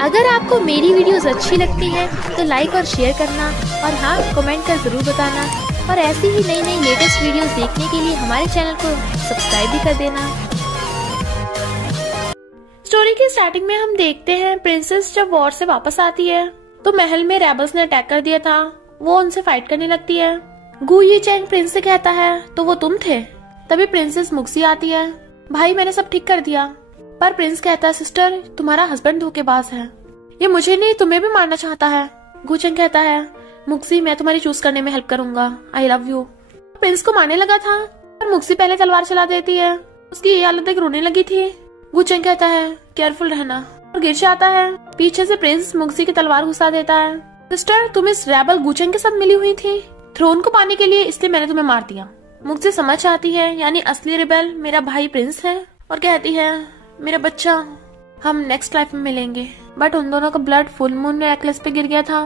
अगर आपको मेरी वीडियोस अच्छी लगती हैं तो लाइक और शेयर करना, और हाँ, कमेंट कर जरूर बताना। और ऐसी ही नई नई लेटेस्ट वीडियोस देखने के लिए हमारे चैनल को सब्सक्राइब भी कर देना। स्टोरी की स्टार्टिंग में हम देखते हैं प्रिंसेस जब वॉर से वापस आती है तो महल में रेबल्स ने अटैक कर दिया था। वो उनसे फाइट करने लगती है। गु यीचेंग प्रिंस से कहता है, तो वो तुम थे? तभी प्रिंसेस मुक्सी आती है। भाई, मैंने सब ठीक कर दिया। पर प्रिंस कहता है, सिस्टर, तुम्हारा हस्बैंड धोखेबाज है, ये मुझे नहीं तुम्हें भी मारना चाहता है। गुचेंग कहता है, मुक्सी, मैं तुम्हारी चूज करने में हेल्प करूंगा, आई लव यू। प्रिंस को मारने लगा था पर मुक्सी पहले तलवार चला देती है। उसकी ये हालत देख रोने लगी थी। गुचेंग कहता है, केयरफुल रहना, और गिर जाता है। पीछे से प्रिंस मुक्सी की तलवार घुसा देता है। सिस्टर, तुम इस रेबल गुचेंग के साथ मिली हुई थी थ्रोन को पाने के लिए, इसलिए मैंने तुम्हें मार दिया। मुक्सी समझ आती है, यानी असली रिबेल मेरा भाई प्रिंस है, और कहती है, मेरा बच्चा, हम नेक्स्ट लाइफ में मिलेंगे। बट उन दोनों का ब्लड फुल मून नेकलेस पे गिर गया था।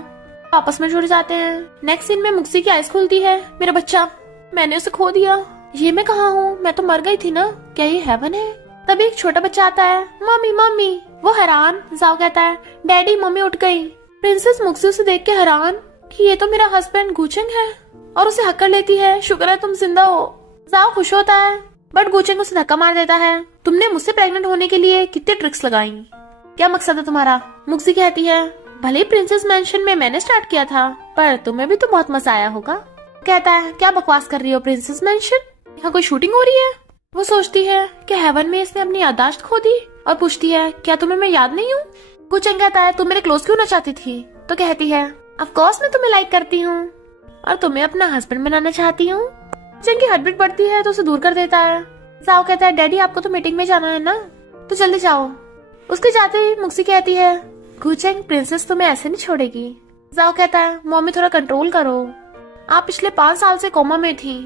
आपस में जुड़ जाते हैं। नेक्स्ट सीन में मुक्सी की आइज खुलती है। मेरा बच्चा, मैंने उसे खो दिया। ये मैं कहाँ हूँ? मैं तो मर गई थी ना, क्या ये हेवन है? तभी एक छोटा बच्चा आता है। Mummy mummy. वो हैरान। जाओ कहता है, डैडी, मम्मी उठ गई। प्रिंसेस मुक्सी उसे देख के हैरान कि ये तो मेरा हस्बैंड गुचेंग है, और उसे हक कर लेती है। शुक्र है तुम जिंदा हो। जाओ खुश होता है, बट गुचेंग उसे धक्का मार देता है। तुमने मुझसे प्रेग्नेंट होने के लिए कितने ट्रिक्स लगाई, क्या मकसद है तुम्हारा? मुक्सी कहती है, भले ही प्रिंसेस मैंशन में मैंने स्टार्ट किया था, पर तुम्हें भी तो बहुत मजा आया होगा। कहता है, क्या बकवास कर रही हो प्रिंसेस मैंशन, यहाँ कोई शूटिंग हो रही है? वो सोचती है कि हेवन में इसने अपनी याददाश्त खो दी, और पूछती है, क्या तुम्हें मैं याद नहीं हूँ? गुचेंग कहता है, तुम मेरे क्लोज क्यों ना चाहती थी? तो कहती है, ऑफ कोर्स मैं तुम्हें लाइक करती हूँ, और तुम्हें अपना हस्बैंड बनाना चाहती हूँ। गुचेंग की हार्टबीट बढ़ती है तो उसे दूर कर देता है। जाओ कहता है, डैडी, आपको तो मीटिंग में जाना है ना, तो जल्दी जाओ। उसके जाते ही मुक्सी कहती है, गुचेंग, प्रिंसेस तुम्हें ऐसे नहीं छोड़ेगी। जाओ कहता है, मम्मी थोड़ा कंट्रोल करो, आप पिछले 5 साल से कोमा में थी।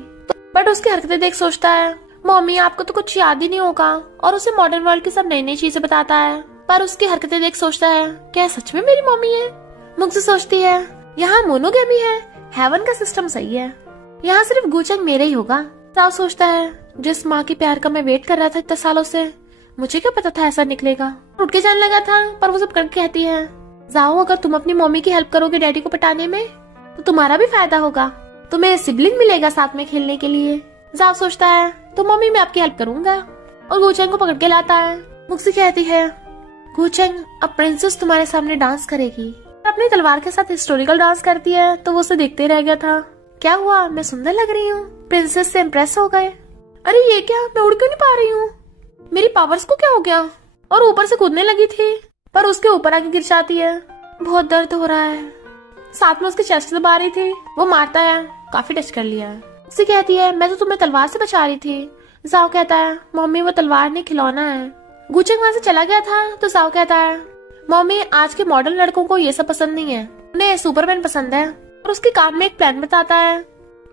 बट उसकी हरकतें देख सोचता है, मम्मी आपको तो कुछ याद ही नहीं होगा, और उसे मॉडर्न वर्ल्ड की सब नई नई चीजें बताता है। पर उसकी हरकतें देख सोचता है, क्या सच में मेरी मम्मी है? मुक्सी सोचती है, यहाँ मोनोगेमी है, हेवन का सिस्टम सही है, यहाँ सिर्फ गुचेंग मेरे ही होगा। जाओ सोचता है, जिस माँ की प्यार का मैं वेट कर रहा था इतने सालों से, मुझे क्या पता था ऐसा निकलेगा। उठ के जाने लगा था, पर वो सब करके कहती है, जाओ, अगर तुम अपनी मम्मी की हेल्प करोगे डैडी को पटाने में, तो तुम्हारा भी फायदा होगा, तुम्हें सिबलिंग मिलेगा साथ में खेलने के लिए। जाओ सोचता है, तो मम्मी मैं आपकी हेल्प करूंगा, और गुचेंग को पकड़ के लाता है। मुक्सी कहती है, गुचेंग, अब प्रिंसेस तुम्हारे सामने डांस करेगी। अपनी तलवार के साथ हिस्टोरिकल डांस करती है, तो वो उसे देखते रह गया था। क्या हुआ, मैं सुंदर लग रही हूँ? प्रिंसेस से इम्प्रेस हो गए। अरे ये क्या, मैं उड़ क्यों नहीं पा रही हूँ? मेरी पावर्स को क्या हो गया? और ऊपर से कूदने लगी थी, पर उसके ऊपर आके गिर जाती है। बहुत दर्द हो रहा है। साथ में उसकी चेस्ट दबा रही थी। वो मारता है, काफी टच कर लिया है। उसे कहती है, मैं तो तुम्हें तलवार से बचा रही थी। जाओ कहता है, मम्मी वो तलवार नहीं, खिलौना है। गुचेंग वहां से चला गया था तो जाओ कहता है, मम्मी आज के मॉडर्न लड़कों को ये सब पसंद नहीं है, उन्हें सुपरमैन पसंद है। और उसके कान में एक प्लान बताता है।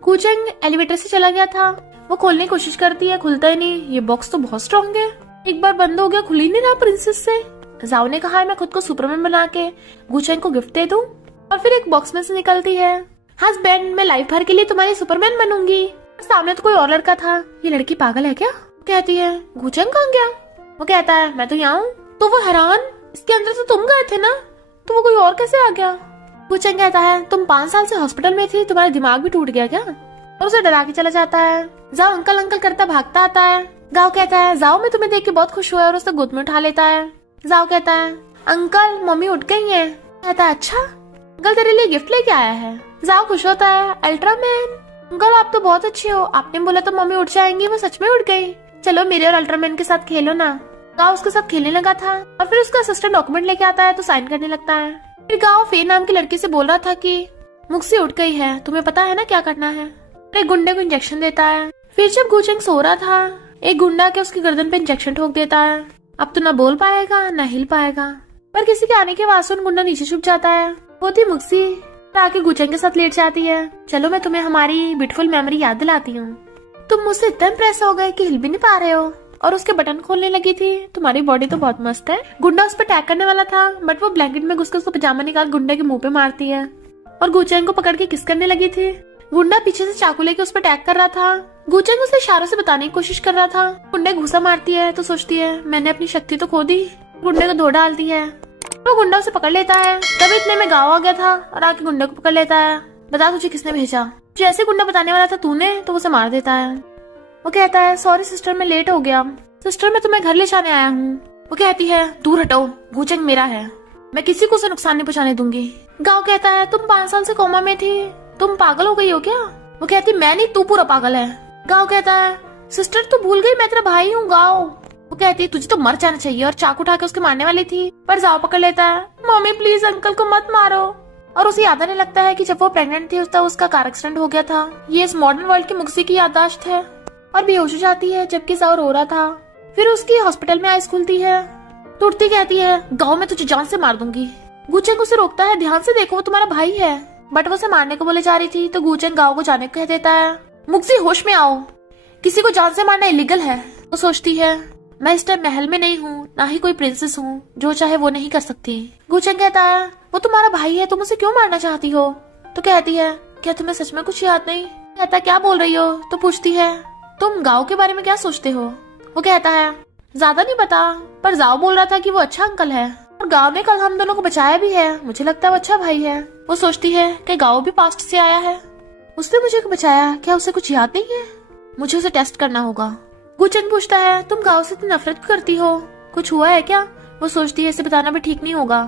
गुचेंग एलिवेटर से चला गया था, वो खोलने की कोशिश करती है, खुलता ही नहीं। ये बॉक्स तो बहुत स्ट्रॉन्ग है, एक बार बंद हो गया, खुल ही नहीं रहा प्रिंसेस से। जाओ ने कहा है, मैं खुद को सुपरमैन बना के गुचेंग को गिफ्ट दे दूं। और फिर एक बॉक्स में से निकलती है, हस्बैंड, मैं लाइफ भर के लिए तुम्हारी सुपरमैन बनूंगी। सामने तो कोई और लड़का था। ये लड़की पागल है क्या? कहती है, गुचेंग कहाँ गया? वो कहता है, मैं तो यहाँ हूँ। तो वो हैरान, इसके अंदर तो तुम गए थे ना, तो वो कोई और कैसे आ गया? गुचेंग कहता है, तुम 5 साल से हॉस्पिटल में थी, तुम्हारा दिमाग भी टूट गया क्या? और उसे डरा के चला जाता है। जाओ अंकल अंकल करता भागता आता है। गाओ कहता है, जाओ मैं तुम्हें देख के बहुत खुश हुआ, और उसे गोद में उठा लेता है। जाओ कहता है, अंकल मम्मी उठ गई है। कहता है, अच्छा, अंकल तेरे लिए गिफ्ट लेके आया है। जाओ खुश होता है, अल्ट्रामैन। अंकल आप तो बहुत अच्छे हो, आपने बोला तो मम्मी उठ जाएंगी, वो सच में उठ गई। चलो मेरे और अल्ट्रामैन के साथ खेलो ना। गाओ उसके साथ खेलने लगा था, और फिर उसका असिस्टेंट डॉक्यूमेंट लेके आता है तो साइन करने लगता है। फिर गाओ फे नाम की लड़की से बोल रहा था कि मुक्सी उठ गई है, तुम्हें पता है ना क्या करना है। एक गुंडे को इंजेक्शन देता है। फिर जब गुचेंग सो रहा था, एक गुंडा के उसकी गर्दन पे इंजेक्शन ठोक देता है। अब तो ना बोल पाएगा ना हिल पाएगा, पर किसी के आने के बाद सुन गुंडा नीचे छुप जाता है। वो थी मुक्सी, आके गुचेंग के साथ लेट जाती है। चलो मैं तुम्हें हमारी ब्यूटीफुल मेमोरी याद दिलाती हूँ। तुम मुझसे इतना इम्प्रेस हो गए कि हिल भी नहीं पा रहे हो, और उसके बटन खोलने लगी थी। तुम्हारी बॉडी तो बहुत मस्त है। गुंडा उस पर अटैक करने वाला था, बट वो ब्लैंकेट में घुस के उसका पजामा निकाल गुंडे के मुंह पे मारती है, और गुचेंग को पकड़ के किस करने लगी थी। गुंडा पीछे से चाकू लेके उस पर अटैक कर रहा था। गुचेंग उसे इशारों से बताने की कोशिश कर रहा था। गुंडे घुसा मारती है तो सोचती है, मैंने अपनी शक्ति तो खो दी। गुंडे को धो डालती है। वो गुंडा उसे पकड़ लेता है। तभी इतने में गाँव आ गया था और आके गुंडे को पकड़ लेता है। बता तुझे किसने भेजा? जैसे गुंडा बताने वाला था तूने, तो उसे मार देता है। वो कहता है सॉरी सिस्टर, मैं लेट हो गया। सिस्टर मैं तुम्हें घर ले जाने आया हूँ। वो कहती है दूर हटो, गुचेंग मेरा है, मैं किसी को उसे नुकसान नहीं पहुँचाने दूंगी। गाँव कहता है तुम 5 साल से कोमा में थी, तुम पागल हो गई हो क्या? वो कहती मैं नहीं, तू पूरा पागल है। गाँव कहता है सिस्टर तू भूल गई, मैं तेरा भाई हूँ गाँव। वो कहती है तुझे तो मर जाना चाहिए, और चाकू उठा के उसके मारने वाली थी, पर जाओ पकड़ लेता है। मम्मी प्लीज अंकल को मत मारो। और उसे याद आने लगता है कि जब वो प्रेग्नेंट थी तब उसका कार एक्सीडेंट हो गया था। ये इस मॉडर्न वर्ल्ड की मुक्सी की याददाश्त है, और बेहोश हो जाती है जबकि जाओ रो रहा था। फिर उसकी हॉस्पिटल में आइस खुलती है तो उठती कहती है गाँव में तुझे जान से मार दूंगी। गुचेंग उसे रोकता है, ध्यान से देखो वो तुम्हारा भाई है। बट वो उसे मारने को बोले जा रही थी तो गुचेंग गाँव को जाने को कह देता है। मुक्सी होश में आओ, किसी को जान से मारना इलीगल है। वो सोचती है मैं इस टाइम महल में नहीं हूँ, ना ही कोई प्रिंसेस हूँ, जो चाहे वो नहीं कर सकती। गुचेंग कहता है वो तुम्हारा भाई है, तुम उसे क्यों मारना चाहती हो? तो कहती है क्या तुम्हें सच में कुछ याद नहीं? कहता क्या बोल रही हो? तो पूछती है तुम गाँव के बारे में क्या सोचते हो? वो कहता है ज्यादा नहीं पता, पर जाओ बोल रहा था कि वो अच्छा अंकल है, और गाँव ने कल हम दोनों को बचाया भी है, मुझे लगता है वो अच्छा भाई है। वो सोचती है कि गाँव भी पास्ट से आया है, उसने मुझे बचाया, क्या उसे कुछ याद नहीं है? मुझे उसे टेस्ट करना होगा। गुचेंग पूछता है तुम गाँव से इतनी नफरत करती हो, कुछ हुआ है क्या? वो सोचती है इसे बताना भी ठीक नहीं होगा।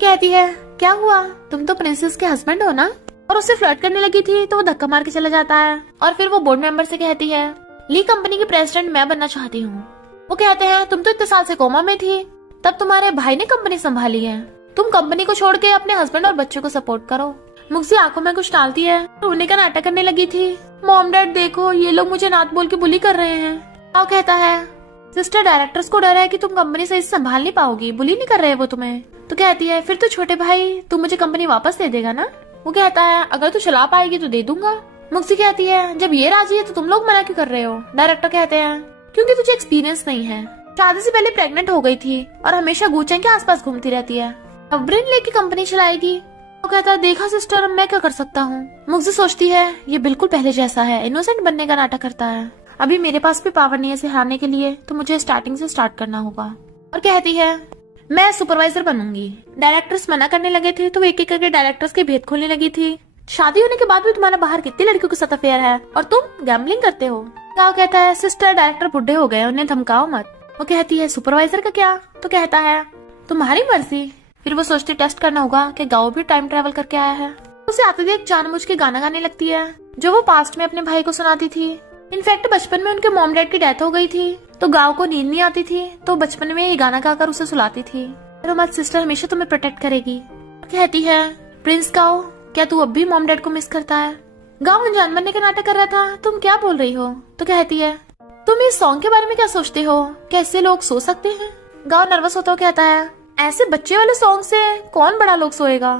कहती है क्या हुआ, तुम तो प्रिंसेस के हस्बैंड हो ना? और उससे फ्लर्ट करने लगी थी तो वो धक्का मार के चला जाता है। और फिर वो बोर्ड मेंबर से कहती है ली कंपनी की प्रेसिडेंट मैं बनना चाहती हूँ। वो कहते हैं तुम तो इतने साल से कोमा में थी, तब तुम्हारे भाई ने कंपनी संभाली है, तुम कंपनी को छोड़ के अपने हस्बैंड और बच्चों को सपोर्ट करो। मुक्सी आंखों में कुछ डालती है, रोने का नाटक करने लगी थी। मॉम डैड देखो, ये लोग मुझे नात बोल के बुली कर रहे हैं। वो कहता है सिस्टर डायरेक्टर्स को डर है कि तुम कंपनी सही से संभाल नहीं पाओगी, बुली नहीं कर रहे वो तुम्हें। तो कहती है फिर तो छोटे भाई तू मुझे कंपनी वापस दे देगा ना? वो कहता है अगर तू चला पाएगी तो दे दूंगा। मुक्सी कहती है जब ये राजी है तो तुम लोग मना क्यों कर रहे हो? डायरेक्टर कहते हैं क्योंकि तुझे एक्सपीरियंस नहीं है, शादी से पहले प्रेग्नेंट हो गई थी और हमेशा गुचेंग के आसपास घूमती रहती है, अब ब्रेन लेके कंपनी चलाएगी। वो कहता है देखा सिस्टर मैं क्या कर सकता हूँ। मुक्सी सोचती है ये बिल्कुल पहले जैसा है, इनोसेंट बनने का नाटक करता है। अभी मेरे पास भी पावर नहीं है इसे हारने के लिए, तो मुझे स्टार्टिंग से स्टार्ट करना होगा। और कहती है मैं सुपरवाइजर बनूंगी। डायरेक्टर्स मना करने लगे थे तो वो एक एक करके डायरेक्टर्स के भेद खोलने लगी थी। शादी होने के बाद भी तुम्हारा बाहर कितनी लड़कियों के साथ अफेयर है और तुम गैम्बलिंग करते हो। गाँव कहता है सिस्टर डायरेक्टर बुढ़े हो गए, उन्हें धमकाओ मत। वो कहती है सुपरवाइजर का क्या? तो कहता है तुम्हारी मर्जी। फिर वो सोचती टेस्ट करना होगा कि गाँव भी टाइम ट्रेवल करके आया है। उसे आते देख जानबूझ के गाना गाने लगती है जो वो पास्ट में अपने भाई को सुनाती थी। इनफैक्ट बचपन में उनके मॉम डैड की डेथ हो गई थी तो गाँव को नींद नहीं आती थी, तो बचपन में ये गाना गाकर उसे सुलाती थी। मत सिस्टर हमेशा तुम्हें प्रोटेक्ट करेगी। कहती है प्रिंस गाँव क्या तू अब भी मॉम डैड को मिस करता है? गाँव अनजान बनने का नाटक कर रहा था, तुम क्या बोल रही हो? तो कहती है तुम इस सॉन्ग के बारे में क्या सोचते हो, कैसे लोग सो सकते हैं? गाँव नर्वस होता हुआ कहता है ऐसे बच्चे वाले सॉन्ग से कौन बड़ा लोग सोएगा,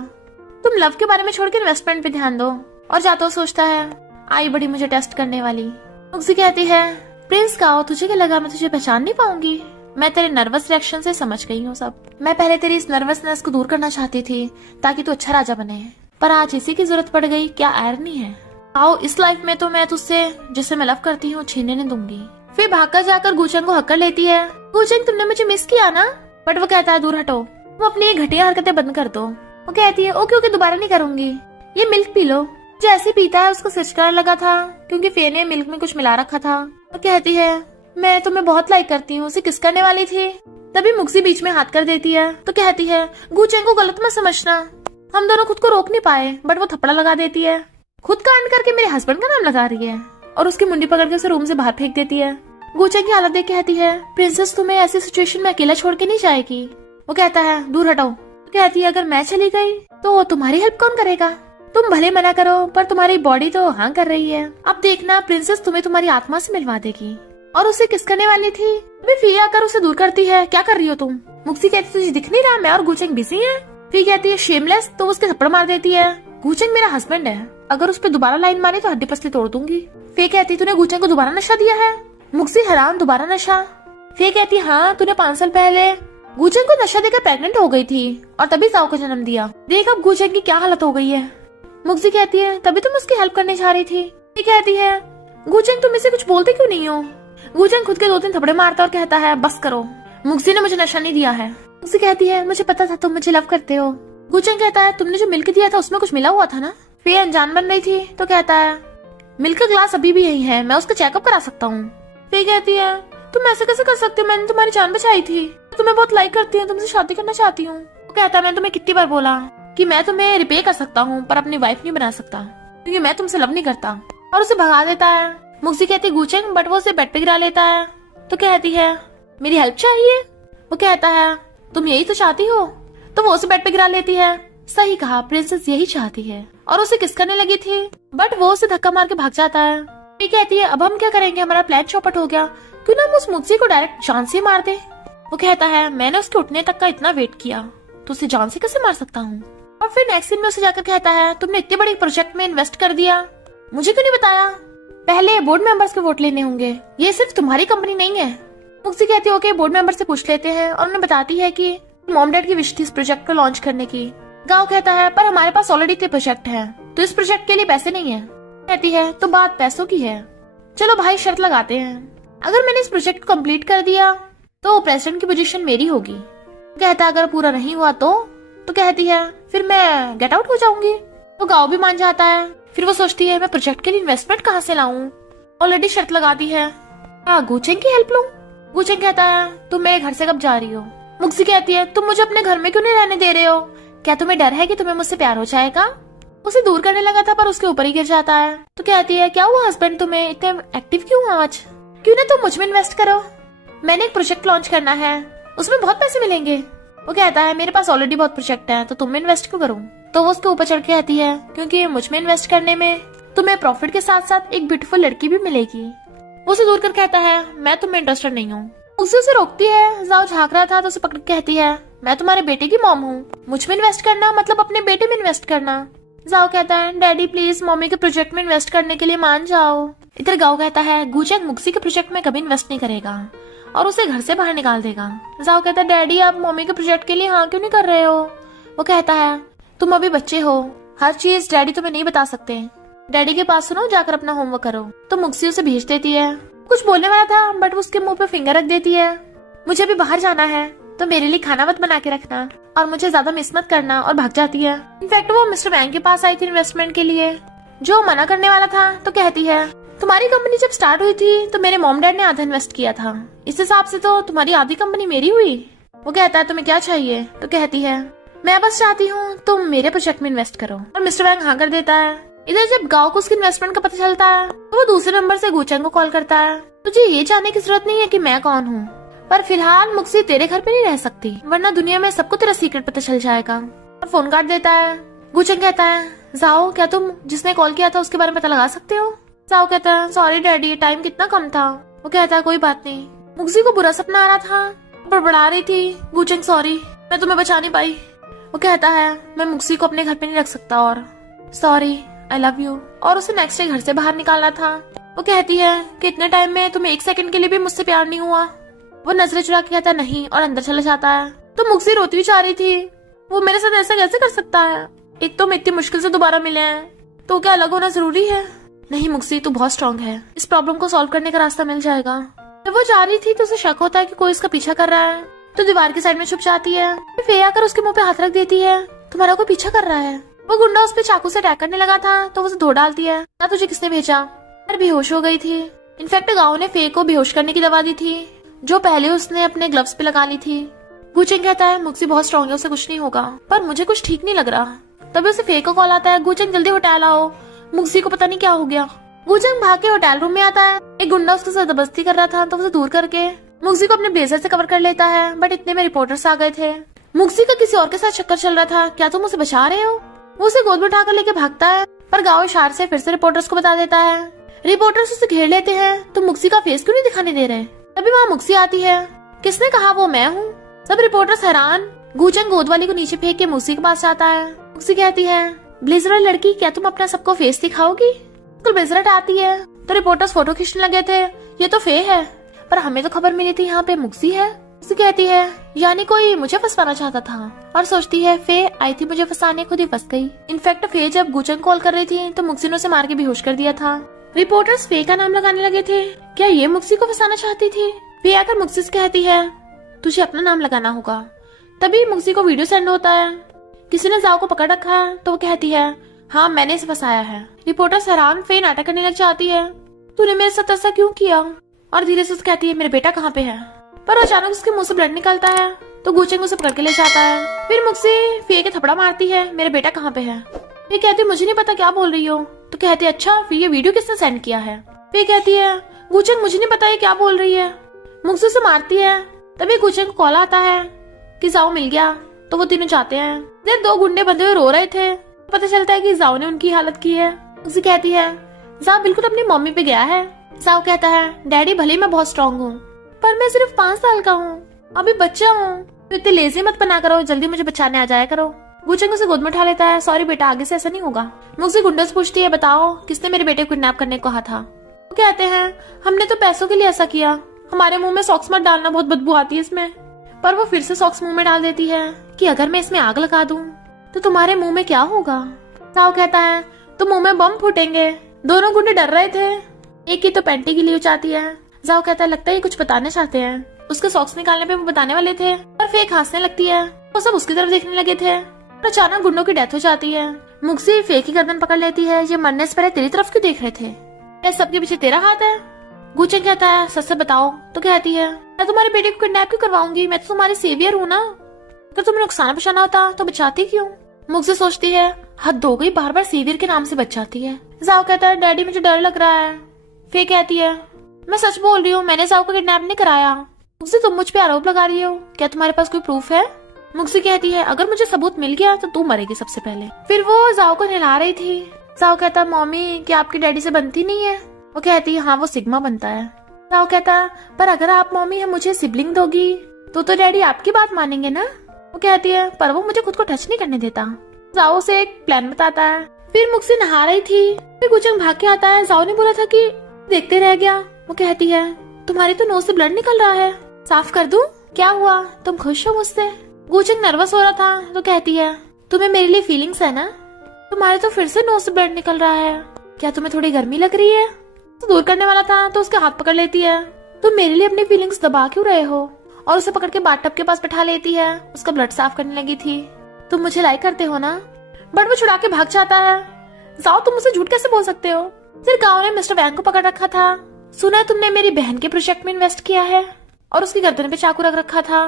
तुम लव के बारे में छोड़ के इन्वेस्टमेंट पे ध्यान दो। और जाता हुआ सोचता है आई बड़ी मुझे टेस्ट करने वाली। मुक्सी कहती है प्रिंस गाँव तुझे क्या लगा मैं तुझे पहचान नहीं पाऊंगी? मैं तेरे नर्वस रिएक्शन से समझ गई हूँ सब। मैं पहले तेरी इस नर्वसनेस को दूर करना चाहती थी ताकि तू अच्छा राजा बने, पर आज इसी की जरूरत पड़ गई। क्या आयरनी है। आओ इस लाइफ में तो मैं तुझसे जिसे मैं लव करती हूँ छीनने नहीं दूंगी। फिर भागकर जाकर गुचेंग को हक कर लेती है। गुचेंग तुमने मुझे मिस किया ना? बट वो कहता है दूर हटो, वो अपनी घटिया हरकतें बंद कर दो। वो कहती है ओके ओके दोबारा नहीं करूंगी, ये मिल्क पी लो। जैसे पीता है उसको सिर चढ़ने लगा था क्योंकि फे ने मिल्क में कुछ मिला रखा था। वो कहती है मैं तुम्हें बहुत लाइक करती हूँ, उसे किस करने वाली थी। तभी मुक्सी बीच में हाथ कर देती है तो कहती है गुचेंग को गलत मत समझना, हम दोनों खुद को रोक नहीं पाए। बट वो थप्पड़ा लगा देती है, खुद कांड करके मेरे हस्बैंड का नाम लगा रही है, और उसकी मुंडी पकड़ के उसे रूम से बाहर फेंक देती है। गुचेंग की हालत देख कहती है प्रिंसेस तुम्हें ऐसी सिचुएशन में अकेला छोड़ के नहीं जाएगी। वो कहता है दूर हटाओ। तो कहती है अगर मैं चली गई तो तुम्हारी हेल्प कौन करेगा? तुम भले मना करो पर तुम्हारी बॉडी तो हाँ कर रही है। अब देखना प्रिंसेस तुम्हें तुम्हारी आत्मा से मिलवा देगी। और उसे किस करने वाली थी अभी फी आकर उसे दूर करती है। क्या कर रही हो तुम? मुक्सी कहती तुझे दिख नहीं रहा मैं और गुचेंग बिजी है। फी कहती है शेमलेस, तो उसके थप्पड़ मार देती है। गुचेंग मेरा हस्बैंड है, अगर उस पर दोबारा लाइन मारी तो हड्डी पसली तोड़ दूंगी। फे कहती तूने गुचेंग को दोबारा नशा दिया है? मुक्सी हैरान दोबारा नशा? फे कहती हाँ तूने 5 साल पहले गुचेंग को नशा देकर प्रेग्नेंट हो गई थी और तभी जाओ को जन्म दिया। देख अब गुचेंग की क्या हालत हो गई है। मुक्सी कहती है तभी तुम उसकी हेल्प करने जा रही थी। फे कहती है गुचेंग तुम इसे कुछ बोलते क्यों नहीं हो? गुचेंग खुद के 2-3 थप्पड़े मारता और कहता है बस करो, मुक्सी ने मुझे नशा नहीं दिया है। उसे कहती है मुझे पता था तुम मुझे लव करते हो। गुचेंग कहता है तुमने जो मिल्क दिया था उसमें कुछ मिला हुआ था ना। फे अनजान बन रही थी तो कहता है मिल्क का ग्लास अभी भी यही है, मैं उसका चेकअप करा सकता हूँ। फे कहती है तुम ऐसे कैसे कर सकते हो, मैंने तुम्हारी जान बचाई थी, तुम्हें बहुत लाइक करती हूँ, तुमसे शादी करना चाहती हूँ। वो कहता है मैंने तुम्हें कितनी बार बोला कि मैं तुम्हें रिपे कर सकता हूँ पर अपनी वाइफ नहीं बना सकता क्योंकि मैं तुमसे लव नहीं करता, और उसे भगा देता है। मुक्सी कहती है गुचेंग, बट वो उसे बेड पे गिरा लेता है। तो कहती है मेरी हेल्प चाहिए। वो कहता है तुम यही तो चाहती हो, तो वो उसे बेड पे गिरा लेती है। सही कहा, प्रिंसेस यही चाहती है, और उसे किस करने लगी थी, बट वो उसे धक्का मार के भाग जाता है। ये कहती है अब हम क्या करेंगे, हमारा प्लान चौपट हो गया, क्यों ना हम उस मुक्सी को डायरेक्ट जान से मार दे। वो कहता है मैंने उसके उठने तक का इतना वेट किया तो उसे जान से कैसे मार सकता हूँ। और फिर नेक्स्ट दिन में उसे जाकर कहता है तुमने इतने बड़े प्रोजेक्ट में इन्वेस्ट कर दिया, मुझे क्यों नहीं बताया, पहले बोर्ड मेंबर्स के वोट लेने होंगे, ये सिर्फ तुम्हारी कंपनी नहीं है। मुक्सी कहती है ओके, बोर्ड मेंबर से पूछ लेते हैं, और उन्हें बताती है कि मॉम डैड की विश थी इस प्रोजेक्ट को लॉन्च करने की। गाँव कहता है पर हमारे पास ऑलरेडी इतने प्रोजेक्ट है तो इस प्रोजेक्ट के लिए पैसे नहीं है। कहती है तो बात पैसों की है, चलो भाई शर्त लगाते हैं, अगर मैंने इस प्रोजेक्ट को कंप्लीट कर दिया तो प्रेसिडेंट की पोजीशन मेरी होगी। कहता है अगर पूरा नहीं हुआ तो कहती है फिर मैं गेट आउट हो जाऊंगी। तो गाँव भी मान जाता है। फिर वो सोचती है मैं प्रोजेक्ट के लिए इन्वेस्टमेंट कहाँ से लाऊं, ऑलरेडी शर्त लगा दी है, गुचेंग की हेल्प लूं। गुचेंग कहता है तुम मेरे घर से कब जा रही हो। मुक्सी कहती है तुम मुझे अपने घर में क्यों नहीं रहने दे रहे हो, क्या तुम्हें डर है कि तुम्हें मुझसे प्यार हो जाएगा। उसे दूर करने लगा था पर उसके ऊपर ही गिर जाता है। तो कहती है क्या हुआ हस्बैंड, तुम्हें इतने एक्टिव क्यों हो आज, क्यों ना तुम मुझ में इन्वेस्ट करो, मैंने एक प्रोजेक्ट लॉन्च करना है, उसमें बहुत पैसे मिलेंगे। वो कहता है मेरे पास ऑलरेडी बहुत प्रोजेक्ट है तो तुम में इन्वेस्ट क्यों करूं। तो वो उसके ऊपर चढ़ के कहती है क्योंकि मुझ में इन्वेस्ट करने में तुम्हें प्रॉफिट के साथ साथ एक ब्यूटीफुल लड़की भी मिलेगी। वो उसे दूर कर कहता है मैं तुम्हें इंटरेस्टेड नहीं हूँ। उसे रोकती है। जाओ झाँक रहा था तो उसे पकड़ कहती है मैं तुम्हारे बेटे की मॉम हूँ, मुझ में इन्वेस्ट करना मतलब अपने बेटे में इन्वेस्ट करना। जाओ कहता है डैडी प्लीज मम्मी के प्रोजेक्ट में इन्वेस्ट करने के लिए मान जाओ। इधर गाओ कहता है गुचेंग मुक्सी के प्रोजेक्ट में कभी इन्वेस्ट नहीं करेगा और उसे घर से बाहर निकाल देगा। जाओ कहता है डैडी आप मम्मी के प्रोजेक्ट के लिए हाँ क्यों नहीं कर रहे हो। वो कहता है तुम अभी बच्चे हो, हर चीज डैडी तुम्हें नहीं बता सकते, डैडी के पास सुनो, जाकर अपना होमवर्क करो। तो मुक्सी उसे भेज देती है। कुछ बोलने वाला था बट उसके मुंह पे फिंगर रख देती है। मुझे अभी बाहर जाना है तो मेरे लिए खाना मत बना के रखना और मुझे ज्यादा मिस मत करना, और भाग जाती है। इनफैक्ट वो मिस्टर वैंग के पास आई थी इन्वेस्टमेंट के लिए, जो मना करने वाला था। तो कहती है तुम्हारी कंपनी जब स्टार्ट हुई थी तो मेरे मॉम डैड ने आधा इन्वेस्ट किया था, इस हिसाब से तो तुम्हारी आधी कंपनी मेरी हुई। वो कहता है तुम्हें क्या चाहिए। तो कहती है मैं बस चाहती हूँ तुम मेरे प्रोजेक्ट में इन्वेस्ट करो, और मिस्टर वैंग हाँ कर देता है। इधर जब गाँव को उसकी इन्वेस्टमेंट का पता चलता है तो वो दूसरे नंबर से गुचेंग को कॉल करता है। तुझे ये जानने की जरूरत नहीं है कि मैं कौन हूँ, पर फिलहाल मुक्सी तेरे घर पे नहीं रह सकती, वरना दुनिया में सबको तेरा सीक्रेट पता चल जाएगा। और फोन काट देता है। गुचेंग कहता है जाओ क्या तुम जिसने कॉल किया था उसके बारे में पता लगा सकते हो। जाओ कहता है सॉरी डैडी टाइम कितना कम था। वो कहता है कोई बात नहीं, मुक्सी को बुरा सपना आ रहा था, बड़बड़ा रही थी। गुचेंग सॉरी मैं तुम्हें बचा नहीं पाई। वो कहता है मैं मुक्सी को अपने घर पे नहीं रख सकता और सॉरी आई लव यू, और उसे नेक्स्ट डे घर से बाहर निकालना था। वो कहती है कि इतने टाइम में तुम्हें एक सेकंड के लिए भी मुझसे प्यार नहीं हुआ। वो नजरें चुरा के कहता नहीं और अंदर चला जाता है। तो मुक्सी रोती हुई जा रही थी, वो मेरे साथ ऐसा कैसे कर सकता है, एक तो हम इतनी मुश्किल से दोबारा मिले हैं, तो क्या अलग होना जरूरी है। नहीं मुक्सी तू बहुत स्ट्रांग है, इस प्रॉब्लम को सॉल्व करने का रास्ता मिल जाएगा। जब वो जा रही थी तो उसे शक होता है कि कोई उसका पीछा कर रहा है, तो दीवार की साइड में छुप जाती है। फे आकर उसके मुंह पे हाथ रख देती है, तुम्हारा कोई पीछा कर रहा है। वो गुंडा उस पे चाकू से अटैक करने लगा था तो उसे धो डालती है, ना तुझे किसने भेजा, पर बेहोश हो गई थी। इनफैक्ट गाँव ने फे को बेहोश करने की दवा दी थी जो पहले उसने अपने ग्लव्स पे लगा ली थी। गुचेंग कहता है मुक्सी बहुत स्ट्रांग है, उसे कुछ नहीं होगा, पर मुझे कुछ ठीक नहीं लग रहा। तभी उसे फे को कॉल आता है, गुचेंग जल्दी होटल आओ, मुक्सी को पता नहीं क्या हो गया। गुचेंग भाग के होटल रूम में आता है। एक गुंडा उसके साथ जबरदस्ती कर रहा था तो उसे दूर करके मुक्सी को अपने ब्लेजर से कवर कर लेता है, बट इतने में रिपोर्टर्स आ गए थे। मुक्सी का किसी और के साथ चक्कर चल रहा था, क्या तुम उसे बचा रहे हो। वो उसे गोद में उठाकर लेके भागता है, पर गाँव इशारे से फिर से रिपोर्टर्स को बता देता है। रिपोर्टर्स उसे घेर लेते हैं, तो मुक्सी का फेस क्यों नहीं दिखाने दे रहे। तभी वहाँ मुक्सी आती है। किसने कहा वो मैं हूँ। सब रिपोर्टर्स हैरान। गुचेंग गोद वाली को नीचे फेंक के मुक्सी के पास जाता है। मुक्सी कहती है ब्लेजर वाली लड़की क्या तुम अपना सबको फेस दिखाओगी। तो ब्लेजर हटाती है तो रिपोर्टर्स फोटो खींचने लगे थे, ये तो फे है, पर हमें तो खबर मिली थी यहाँ पे मुक्सी है। मुक्सी कहती है यानी कोई मुझे फंसवाना चाहता था, और सोचती है फे आई थी मुझे फंसाने, खुद ही फंस गई। इनफैक्ट फे जब गुचेंग कॉल कर रही थी तो मुक्सी ने उसे मार के बेहोश कर दिया था। रिपोर्टर्स फे का नाम लगाने लगे थे, क्या ये मुक्सी को फंसाना चाहती थी। फे आकर मुक्सी से कहती है तुझे अपना नाम लगाना होगा, तभी मुक्सी को वीडियो सेंड होता है। किसी ने जाओ को पकड़ रखा है तो वो कहती है हाँ मैंने इसे फंसाया है। रिपोर्टर हैरान फे नाटक करने लग जाती है, तूने मेरे साथ ऐसा क्यों किया? और धीरे से कहती है मेरा बेटा कहाँ पे है? पर अचानक उसके मुंह से ब्लड निकलता है तो गुचेंग उसे पकड़ के ले जाता है। फिर मुक्सी फे के थपड़ा मारती है, मेरा बेटा कहाँ पे है? फे कहती है मुझे नहीं पता क्या बोल रही हो। तो कहती है अच्छा फिर ये वीडियो किसने सेंड किया है? फे कहती है गुचेंग मुझे नहीं पता ये क्या बोल रही है। मुक्सी से मारती है। तभी गुचेंग को कॉल आता है कि जाओ मिल गया। तो वो तीनों जाते हैं। जब दो गुंडे बंधे हुए रो रहे थे पता चलता है कि जाओ ने उनकी हालत की है। मुक्सी कहती है जाओ बिल्कुल अपनी मम्मी पे गया है। जाओ कहता है डैडी भले ही मैं बहुत स्ट्रॉन्ग हूँ पर मैं सिर्फ 5 साल का हूँ, अभी बच्चा हूँ, तो इतने लेजी मत बना करो, जल्दी मुझे बचाने आ जाया करो। गुचेंग उसे गोद में उठा लेता है, सॉरी बेटा आगे से ऐसा नहीं होगा। मुक्सी गुंडों से पूछती है बताओ किसने मेरे बेटे को किडनैप करने को कहा था? वो कहते हैं हमने तो पैसों के लिए ऐसा किया, हमारे मुंह में सॉक्स मत डालना बहुत बदबू आती है इसमें। पर वो फिर से सॉक्स मुंह में डाल देती है कि अगर मैं इसमें आग लगा दूं तो तुम्हारे मुंह में क्या होगा? जाओ कहता है तो मुंह में बम फूटेंगे। दोनों गुंडे डर रहे थे। एक की तो पैंटी गिली हो जाती है। जाओ कहता है लगता है ये कुछ बताना चाहते हैं। उसके सॉक्स निकालने पे वो बताने वाले थे पर फेक हंसने लगती है। वो सब उसकी तरफ देखने लगे थे। अचानक गुंडों की डेथ हो जाती है। मुक्सी फेक की गर्दन पकड़ लेती है, ये मरने से पहले तेरी तरफ क्यों देख रहे थे? क्या सबके पीछे तेरा हाथ है? गुचेंग कहता है सच से बताओ। तो कहती है मैं तुम्हारे बेटे को किडनैप क्यों करवाऊंगी, मैं तो तुम्हारी सेवियर हूँ ना। अगर तुम्हें नुकसान पहुंचाना होता तो बचाती क्यों? मुक्सी सोचती है हद हो गई, बार बार सेवियर के नाम से बच जाती है। जाओ कहता है डैडी मुझे डर लग रहा है। फे कहती है मैं सच बोल रही हूँ, मैंने जाओ को किडनैप नहीं कराया। मुक्सी तुम मुझ पे आरोप लगा रही हो, क्या तुम्हारे पास कोई प्रूफ है? मुक्सी कहती है अगर मुझे सबूत मिल गया तो तू मरेगी सबसे पहले। फिर वो जाओ को नहला रही थी। जाओ कहता मम्मी क्या आपकी डैडी से बनती नहीं है? वो कहती है हाँ वो सिग्मा बनता है। जाओ कहता पर अगर आप मम्मी मुझे सिबलिंग दोगी तो डैडी आपकी बात मानेंगे ना? वो कहती है पर वो मुझे खुद को टच नहीं करने देता। जाओ से एक प्लान बताता है। फिर मुक्सी नहा रही थी, फिर गुचेंग भाग के आता है। जाओ ने बोला था कि देखते रह गया। वो कहती है तुम्हारी तो नोज से ब्लड निकल रहा है, साफ कर दूं? क्या हुआ, तुम खुश हो मुझसे? गुचेंग नर्वस हो रहा था तो कहती है तुम्हें मेरे लिए फीलिंग्स है ना? तुम्हारे तो फिर से नोज से ब्लड निकल रहा है, क्या तुम्हें थोड़ी गर्मी लग रही है? तो दूर करने वाला था तो उसके हाथ पकड़ लेती है। तुम मेरे लिए अपनी फीलिंग्स दबा क्यों रहे हो? और उसे पकड़ के बाथटब के पास बैठा लेती है। उसका ब्लड साफ करने लगी थी। तुम मुझे लाइक करते हो ना? बट वो छुड़ा के भाग जाता है। जाओ तुम मुझसे झूठ कैसे बोल सकते हो? फिर गांव ने मिस्टर वैंग को पकड़ रखा था। सुना है तुमने मेरी बहन के प्रोजेक्ट में इन्वेस्ट किया है, और उसकी गर्दन पे चाकू रख रखा था।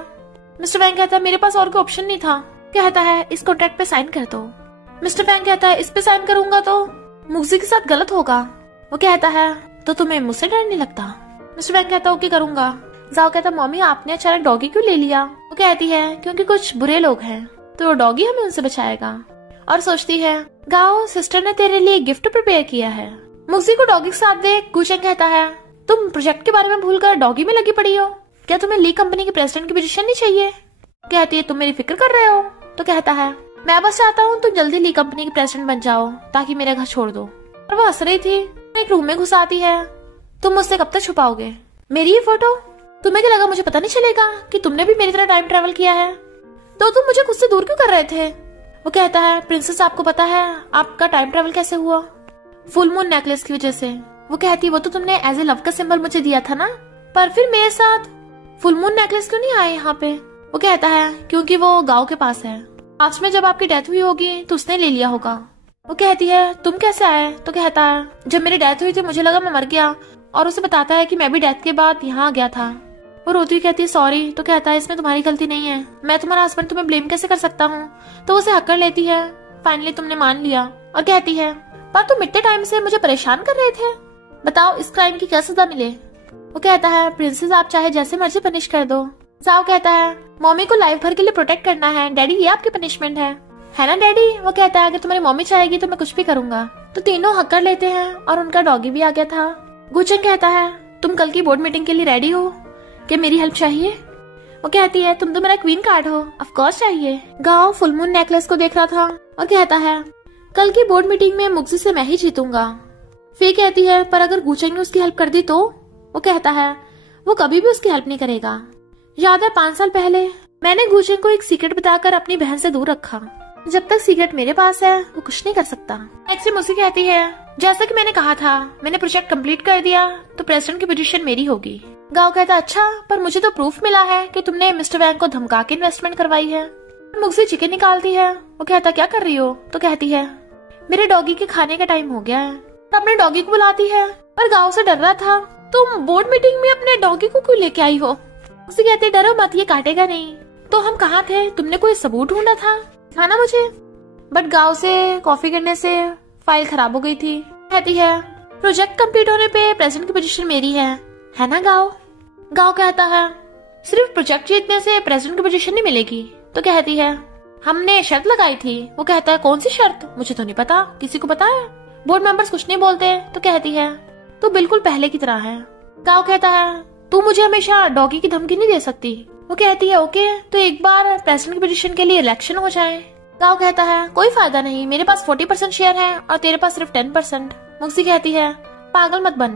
मिस्टर वैंग कहता है मेरे पास और कोई ऑप्शन नहीं था। कहता है इस कॉन्ट्रैक्ट पे साइन कर दो। मिस्टर वैंग कहता है इस पे साइन करूंगा तो मुक्सी के साथ गलत होगा। वो कहता है तो तुम्हें मुझसे डर नहीं लगता? मिस्टर वैंग कहता है ओके करूंगा। जाओ कहता मम्मी आपने अचानक डॉगी क्यों ले लिया? वो कहती है क्योंकि कुछ बुरे लोग हैं तो डॉगी हमें उनसे बचाएगा। और सोचती है गाओ सिस्टर ने तेरे लिए गिफ्ट प्रिपेयर किया है। मुक्सी को डॉगी के साथ देख गुचेंग कहता है तुम प्रोजेक्ट के बारे में भूलकर डॉगी में लगी पड़ी हो, क्या तुम्हें ली कंपनी के प्रेसिडेंट की पोजीशन नहीं चाहिए? कहती है तुम मेरी फिक्र कर रहे हो? तो कहता है मैं बस चाहता हूँ तुम जल्दी ली कंपनी के प्रेसिडेंट बन जाओ ताकि मेरा घर छोड़ दो। और वो हंस रही थी। एक रूम में घुस आती है। तुम मुझसे कब तक छुपाओगे मेरी ये फोटो? तुम्हें क्या लगा मुझे पता नहीं चलेगा कि तुमने भी मेरी तरह टाइम ट्रेवल किया है? तो तुम मुझे खुद से दूर क्यों कर रहे थे? वो कहता है प्रिंसेस आपको पता है आपका टाइम ट्रेवल कैसे हुआ? फुल मून नेकलेस की वजह से। वो कहती है वो तो तुमने एज ए लव का सिंबल मुझे दिया था ना, पर फिर मेरे साथ फुल मून नेकलेस क्यों नहीं आए यहाँ पे? वो कहता है क्योंकि वो गांव के पास है, लास्ट में जब आपकी डेथ हुई होगी तो उसने ले लिया होगा। वो कहती है तुम कैसे आए? तो कहता है जब मेरी डेथ हुई थी मुझे लगा मैं मर गया, और उसे बताता है कि मैं भी डेथ के बाद यहाँ आ गया था। वो रोती हुई कहती है सॉरी। तो कहता है इसमें तुम्हारी गलती नहीं है, मैं तुम्हारा हस्बैंड, तुम्हें ब्लेम कैसे कर सकता हूँ? तो उसे हक कर लेती है। फाइनली तुमने मान लिया। और कहती है पर तुम इतने टाइम से मुझे परेशान कर रहे थे, बताओ इस क्राइम की क्या सजा मिले? वो कहता है प्रिंसेस आप चाहे जैसे मर्जी पनिश कर दो। जाओ कहता है मम्मी को लाइफ भर के लिए प्रोटेक्ट करना है डैडी, ये आपकी पनिशमेंट है ना डैडी? वो कहता है अगर तुम्हारी मम्मी चाहेगी तो मैं कुछ भी करूंगा। तो तीनों हक कर लेते हैं और उनका डॉगी भी आ गया था। गुचेंग कहता है तुम कल की बोर्ड मीटिंग के लिए रेडी हो? क्या मेरी हेल्प चाहिए? वो कहती है तुम तो मेरा क्वीन कार्ड हो, ऑफ कोर्स चाहिए। गाओ फुल मून नेकलेस को देख रहा था और कहता है कल की बोर्ड मीटिंग में मुक्सी से मैं ही जीतूंगा। फे कहती है पर अगर गुचेंग ने उसकी हेल्प कर दी तो? वो कहता है वो कभी भी उसकी हेल्प नहीं करेगा। याद है 5 साल पहले मैंने गुचेंग को एक सीक्रेट बताकर अपनी बहन से दूर रखा, जब तक सीक्रेट मेरे पास है वो कुछ नहीं कर सकता। एक्सी मुक्सी कहती है जैसा कि मैंने कहा था, मैंने प्रोजेक्ट कंप्लीट कर दिया तो प्रेसिडेंट की पोजीशन मेरी होगी। गाओ कहता अच्छा, पर मुझे तो प्रूफ मिला है कि तुमने मिस्टर वैंग को धमका के इन्वेस्टमेंट करवाई है। मुझसे चिकन निकालती है। वो कहता क्या कर रही हो? तो कहती है मेरे डॉगी के खाने का टाइम हो गया है। तो अपने डॉगी को बुलाती है, पर गाओ से डर रहा था। तुम बोर्ड मीटिंग में अपने डॉगी को क्यों लेके आई हो? उसे कहते डरो मत, ये काटेगा नहीं। तो हम कहाँ थे? तुमने कोई सबूत ढूंढा था, दिखाना मुझे। बट गाओ से कॉफी करने से फाइल खराब हो गई थी। कहती है प्रोजेक्ट कंप्लीट होने पे प्रेसिडेंट की पोजीशन मेरी है ना गाओ? गाओ कहता है सिर्फ प्रोजेक्ट जीतने से प्रेसिडेंट की पोजीशन नहीं मिलेगी। तो कहती है हमने शर्त लगाई थी। वो कहता है कौन सी शर्त? मुझे तो नहीं पता, किसी को पता है? बोर्ड मेंबर्स कुछ नहीं बोलते। तो कहती है तू बिल्कुल पहले की तरह है। गाओ कहता है तू मुझे हमेशा डॉगी की धमकी नहीं दे सकती। वो कहती है ओके, तो एक बार प्रेसिडेंट की पोजीशन के लिए इलेक्शन हो जाए। गाओ कहता है कोई फायदा नहीं, मेरे पास 40% शेयर है और तेरे पास सिर्फ 10%। मुक्सी कहती है पागल मत बन,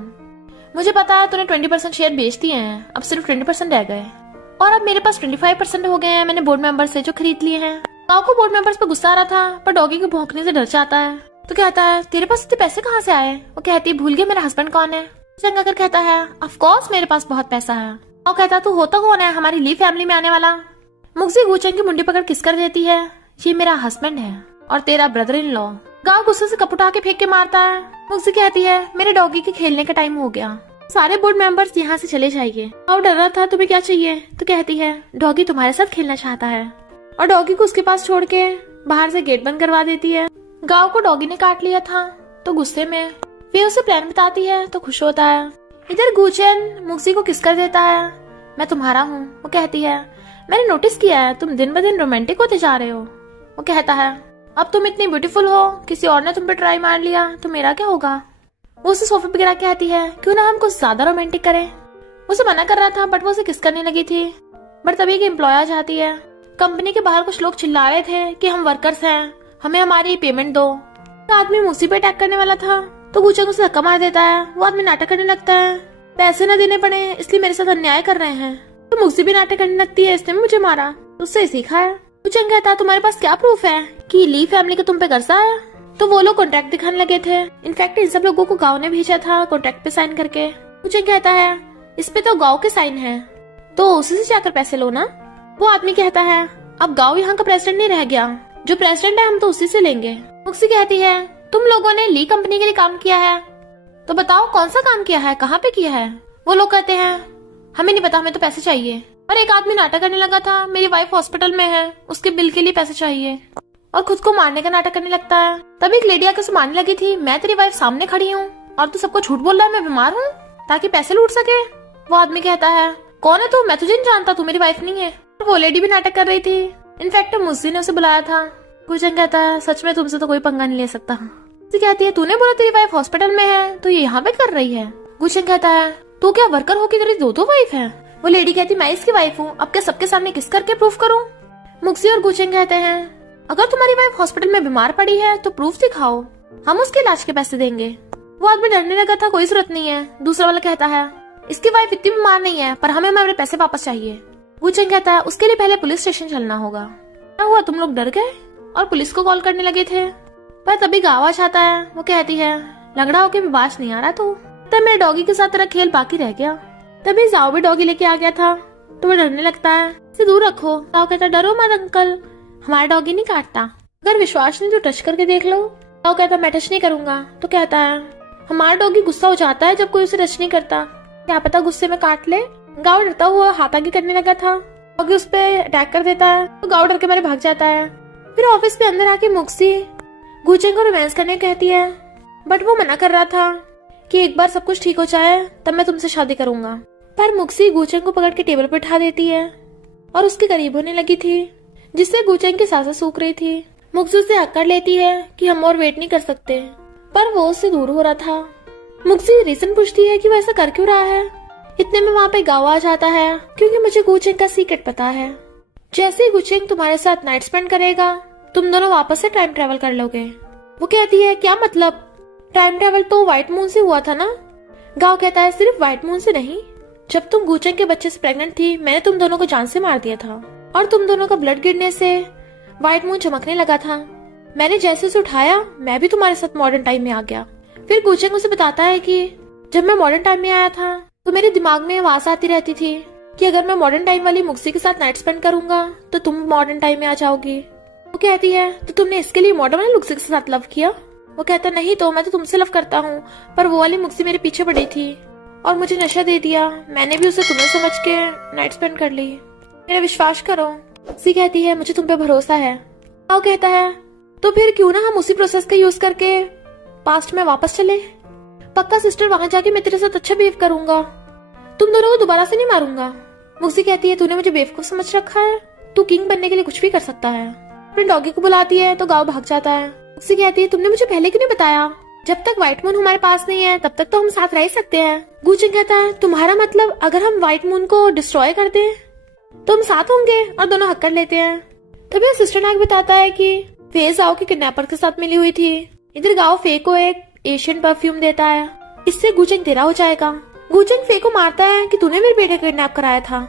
मुझे पता है तूने 20% शेयर बेच दिए हैं, अब सिर्फ 20% रह गए और अब मेरे पास 25% हो गए हैं, मैंने बोर्ड मेंबर से जो खरीद लिए हैं। गाओ को बोर्ड मेंबर्स पे गुस्सा आ रहा था, पर डॉगी के भौंकने से डर जाता है। तो कहता है तेरे पास इतने पैसे कहाँ से आए? वो कहती है भूल गया मेरा हस्बैंड कौन है? चंगाकर कहता है ऑफ कोर्स मेरे पास बहुत पैसा है। गाओ कहता तू होता कौन है हमारी ली फैमिली में आने वाला? मुक्सी गूचेंग की मुंडी पकड़ किस कर देती है, ये मेरा हस्बैंड है और तेरा ब्रदर इन लॉ। गाओ गुस्से से कप उठा के फेंक के मारता है। मुक्सी कहती है मेरे डॉगी के खेलने का टाइम हो गया, सारे बोर्ड मेंबर्स यहाँ से चले जाइए। गाओ डर रहा था तुम्हें क्या चाहिए? तो कहती है डॉगी तुम्हारे साथ खेलना चाहता है और डॉगी को उसके पास छोड़ के बाहर से गेट बंद करवा देती है। गाओ को डॉगी ने काट लिया था तो गुस्से में वे उसे प्लान बताती है तो खुश होता है। इधर गूचेन मुक्सी को किस कर देता है, मैं तुम्हारा हूँ। वो कहती है मैंने नोटिस किया है तुम दिन ब दिन रोमांटिक होते जा रहे हो। वो कहता है अब तुम इतनी ब्यूटीफुल हो, किसी और ने तुम पे ट्राई मार लिया तो मेरा क्या होगा? वो उसे सोफे पे गिरा कहती है क्यों ना हम कुछ ज्यादा रोमांटिक करें। उसे मना कर रहा था बट वो उसे किस करने लगी थी। बट तभी एक एम्प्लॉय आ जाती है। कंपनी के बाहर कुछ लोग चिल्ला रहे थे कि हम वर्कर्स हैं, हमें हमारी पेमेंट दो। तो आदमी मुक्सी पे अटैक करने वाला था तो गूचेंग उसे धक्का मार देता है। वो आदमी नाटक करने लगता है, पैसे न देने पड़े इसलिए मेरे साथ अन्याय कर रहे हैं। तो मुक्सी भी नाटक करने लगती है, इसने मुझे मारा, उससे सीखा है। गूचेंग कहता है तुम्हारे पास क्या प्रूफ है कि ली फैमिली का तुम पे कर्जा है? तो वो लोग कॉन्ट्रैक्ट दिखाने लगे थे। इनफैक्ट इन सब लोगों को गाँव ने भेजा था कॉन्ट्रैक्ट पे साइन करके। गूचेंग कहता है इस पे तो गाँव के साइन है, तो उसी से जाकर पैसे लो ना। वो आदमी कहता है अब गाँव यहाँ का प्रेसिडेंट नहीं रह गया, जो प्रेसिडेंट है हम तो उसी से लेंगे। मुक्सी कहती है तुम लोगों ने ली कंपनी के लिए काम किया है, तो बताओ कौन सा काम किया है, कहाँ पे किया है? वो लोग कहते हैं हमें नहीं पता, हमें तो पैसे चाहिए। और एक आदमी नाटक करने लगा था मेरी वाइफ हॉस्पिटल में है, उसके बिल के लिए पैसे चाहिए, और खुद को मारने का नाटक करने लगता है। तभी एक लेडी आकर उसे मारने लगी थी, मैं तेरी वाइफ सामने खड़ी हूँ और तू सबको झूठ बोल रहा है मैं बीमार हूँ ताकि पैसे लूट सके। वो आदमी कहता है कौन है तू? मैं तुझे नहीं जानता, तू मेरी वाइफ नहीं है। वो लेडी भी नाटक कर रही थी। इनफैक्ट मुझसे ने उसे बुलाया था। गूचेंग कहता है सच में तुमसे तो कोई पंगा नहीं ले सकता। कहती है तूने बोला तेरी वाइफ हॉस्पिटल में है तो ये यहाँ पे कर रही है। गूचेंग कहता है तू क्या वर्कर हो कि तेरी दो वाइफ है? वो लेडी कहती मैं इसकी वाइफ हूँ, अब क्या सबके सामने किस करके प्रूफ करूँ? मुक्सी और गूचेंग कहते हैं अगर तुम्हारी वाइफ हॉस्पिटल में बीमार पड़ी है तो प्रूफ दिखाओ, हम उसके इलाज के पैसे देंगे। वो आदमी डरने लगा था, कोई जरूरत नहीं है। दूसरा वाला कहता है इसकी वाइफ इतनी बीमार नहीं है पर हमें हमारे पैसे वापस चाहिए। गूचेंग कहता है उसके लिए पहले पुलिस स्टेशन चलना होगा। क्या हुआ, तुम लोग डर गए और पुलिस को कॉल करने लगे थे? पर तभी गाँव आ जाता है। वो कहती है लंगड़ा होके भी बाज नहीं आ रहा तो तब मेरे डॉगी के साथ तेरा खेल बाकी रह गया। तभी जाओ भी डॉगी लेके आ गया था तो वो डरने लगता है, इसे दूर रखो। जाओ कहता डरो मत अंकल, हमारा डॉगी नहीं काटता, अगर विश्वास नहीं तो टच करके देख लो। जाओ कहता मैं टच नहीं करूंगा। तो कहता है हमारा डॉगी गुस्सा हो जाता है जब कोई उसे टच नहीं करता, क्या पता गुस्से में काट ले। गाँव डरता हुआ हाथ आगे करने लगा था, डॉगी उस पर अटैक कर देता है तो गाँव डर के मारे भाग जाता है। फिर ऑफिस के अंदर आके मुक्सी गूचेंग को रोमांस करने कहती है, बट वो मना कर रहा था कि एक बार सब कुछ ठीक हो जाए तब मैं तुमसे शादी करूंगा। पर मुक्सी गूचेंग को पकड़ के टेबल पर उठा देती है और उसके करीब होने लगी थी, जिससे गूचेंग की सांसें सूख रही थी। मुक्सी उससे हक कर लेती है कि हम और वेट नहीं कर सकते, पर वो उससे दूर हो रहा था। मुक्सी रीजन पूछती है कि वो ऐसा कर क्यों रहा है। इतने में वहाँ पे गाँव आ जाता है, क्योंकि मुझे गूचेंग का सीक्रेट पता है। जैसे ही गूचेंग तुम्हारे साथ नाइट स्पेंड करेगा तुम दोनों वापस से टाइम ट्रेवल कर लोगे। वो कहती है क्या मतलब? टाइम ट्रेवल तो व्हाइट मून से हुआ था ना? गाँव कहता है सिर्फ व्हाइट मून से नहीं, जब तुम गूचेंग के बच्चे से प्रेग्नेंट थी मैंने तुम दोनों को जान से मार दिया था और तुम दोनों का ब्लड गिरने से व्हाइट मून चमकने लगा था। मैंने जैसे उसे उठाया मैं भी तुम्हारे साथ मॉडर्न टाइम में आ गया। फिर गुचेंग उसे बताता है कि जब मैं मॉडर्न टाइम में आया था तो मेरे दिमाग में आवाज आती रहती थी कि अगर मैं मॉडर्न टाइम वाली मुक्सी के साथ नाइट स्पेंड करूंगा तो तुम मॉडर्न टाइम में आ जाओगी। वो कहती है तो तुमने इसके लिए मॉडर्न वाली मुक्सी के साथ लव किया? वो कहता नहीं तो मैं तो तुमसे लव करता हूँ, पर वो वाली मुक्सी मेरे पीछे पड़ी थी और मुझे नशा दे दिया। मैंने भी उसे तुम्हें समझ के नाइट स्पेंड कर ली। मेरा विश्वास करो। मुक्सी कहती है मुझे तुम पे भरोसा है। वो कहता है तो फिर क्यों ना हम उसी प्रोसेस का यूज करके पास्ट में वापस चले। पक्का सिस्टर, वहां जाके मैं तेरे साथ अच्छा बिहेव करूंगा, तुम दोनों को दोबारा से नहीं मारूंगा। मुक्सी कहती है तूने मुझे बेवकूफ समझ रखा है, तू किंग बनने के लिए कुछ भी कर सकता है। अपने डॉगी को बुलाती है तो गाँव भाग जाता है। मुक्सी कहती है तुमने मुझे पहले क्यों नहीं बताया? जब तक व्हाइट मून हमारे पास नहीं है तब तक तो हम साथ रह ही सकते हैं। गुचेंग कहता है तुम्हारा मतलब अगर हम व्हाइट मून को डिस्ट्रॉय कर दें तो हम साथ होंगे और दोनों हक कर लेते हैं। तभी सिस्टर नाग बताता है कि फे जाओ के किडनैपर के साथ मिली हुई थी। इधर गाँव फे को एक एशियन परफ्यूम देता है, इससे गुचेंग तेरा हो जाएगा। गुचेंग फे को मारता है कि तूने मेरे बेटे को किडनैप कराया था,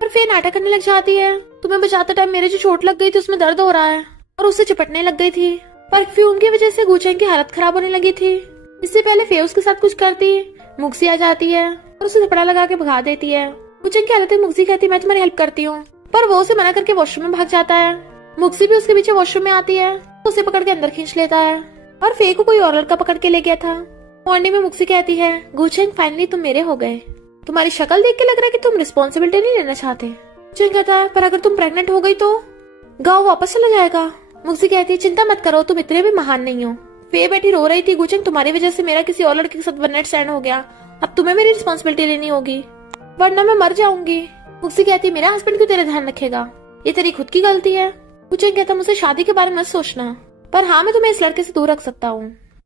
पर फे नाटक करने लग जाती है। तुम्हें बचाते टाइम मेरे जो चोट लग गई थी उसमें दर्द हो रहा है, और उससे चिपटने लग गई थी। परफ्यूम की वजह से गुचेंग की हालत खराब होने लगी थी। इससे पहले फे उसके साथ कुछ करती, मुक्सी आ जाती है और उसे थपड़ा लगा के भगा देती है। गुचेंग की हालत में मुक्सी कहती है मैं तुम्हारी हेल्प करती हूँ, पर वो उसे मना करके वॉशरूम में भाग जाता है। मुक्सी भी उसके पीछे वॉशरूम में आती है, उसे पकड़ के अंदर खींच लेता है और फे को कोई और लड़का पकड़ के ले गया था। मॉर्निंग में मुक्सी कहती है गुचेंग फाइनली तुम मेरे हो गए, तुम्हारी शक्ल देख के लग रहा है कि तुम रिस्पॉन्सिबिलिटी नहीं लेना चाहते। गुचेंग कहता है पर अगर तुम प्रेग्नेंट हो गई तो गाँव वापस चला जाएगा। मुक्सी कहती है चिंता मत करो, तुम इतने भी महान नहीं हो। फे बैठी रो रही थी गुचेंग तुम्हारी वजह से मेरा किसी और लड़के के साथ वन नाइट स्टैंड हो गया, अब तुम्हें मेरी रिस्पॉन्सिबिलिटी लेनी होगी वरना मैं मर जाऊंगी। मुक्सी कहती है मेरा हस्बैंड क्यों तेरा ध्यान रखेगा, ये तेरी खुद की गलती है। गुचेंग कहता मुझसे शादी के बारे में मत सोचना, पर हाँ मैं तुम्हें इस लड़के से दूर रख सकता हूँ।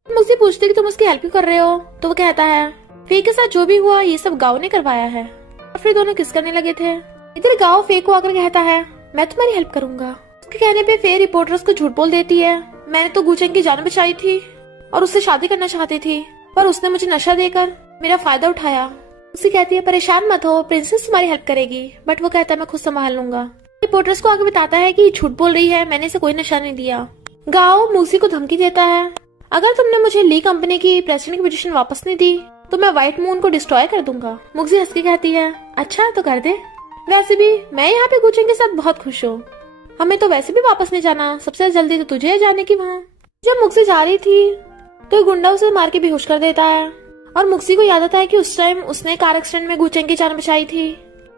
मुक्सी पूछती कि तुम उसकी हेल्प क्यों कर रहे हो, तो वो कहता है फे के साथ जो भी हुआ ये सब गाँव ने करवाया है, और फिर दोनों किस करने लगे थे। इधर गाँव फे को आकर कहता है मैं तुम्हारी हेल्प करूंगा। उसके कहने पे फे रिपोर्टर्स को झूठ बोल देती है मैंने तो गुचेंग की जान बचाई थी और उससे शादी करना चाहती थी, पर उसने मुझे नशा देकर मेरा फायदा उठाया। उसे कहती है परेशान मत हो, प्रिंसेस तुम्हारी हेल्प करेगी। बट वो कहता है मैं खुद संभाल लूंगा। रिपोर्टर्स को आगे बताता है कि झूठ बोल रही है, मैंने इसे कोई नशा नहीं दिया। गाओ मुक्सी को धमकी देता है अगर तुमने मुझे ली कंपनी की प्रेसिडेंट की पोजीशन वापस नहीं दी तो मैं व्हाइट मून को डिस्ट्रॉय कर दूंगा। मुक्सी हंस के कहती है अच्छा तो कर दे, वैसे भी मैं यहाँ पे गुचेंग के साथ बहुत खुश हूँ, हमें तो वैसे भी वापस नहीं जाना, सबसे जल्दी तो तुझे है जाने की वहाँ। जब मुक्सी जा रही थी तो गुंडा उसे मार के बेहोश कर देता है और मुक्सी को याद आता है कि उस टाइम उसने कार एक्सीडेंट में गुचेंग की जान बचाई थी।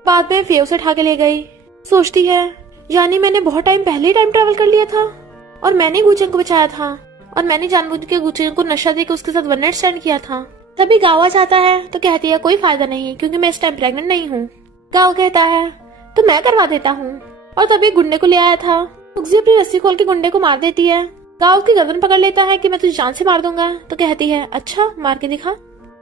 बाद में फे उसे उठा के ले गई। सोचती है यानी मैंने बहुत टाइम पहले ही टाइम ट्रेवल कर लिया था और मैंने गुचेंग को बचाया था और मैंने जानबूझ के गुचेंग को नशा देकर उसके साथ वन नाइट स्टैंड किया था। तभी गाँव आ जाता है तो कहती है कोई फायदा नहीं क्योंकि मैं इस टाइम प्रेग्नेंट नहीं हूँ। गाँव कहता है तो मैं करवा देता हूँ, और तभी गुंडे को ले आया था। मुक्सी अपनी रस्सी खोल के गुंडे को मार देती है। गाँव की गर्दन पकड़ लेता है कि मैं तुझे जान से मार दूंगा, तो कहती है अच्छा मार के दिखा,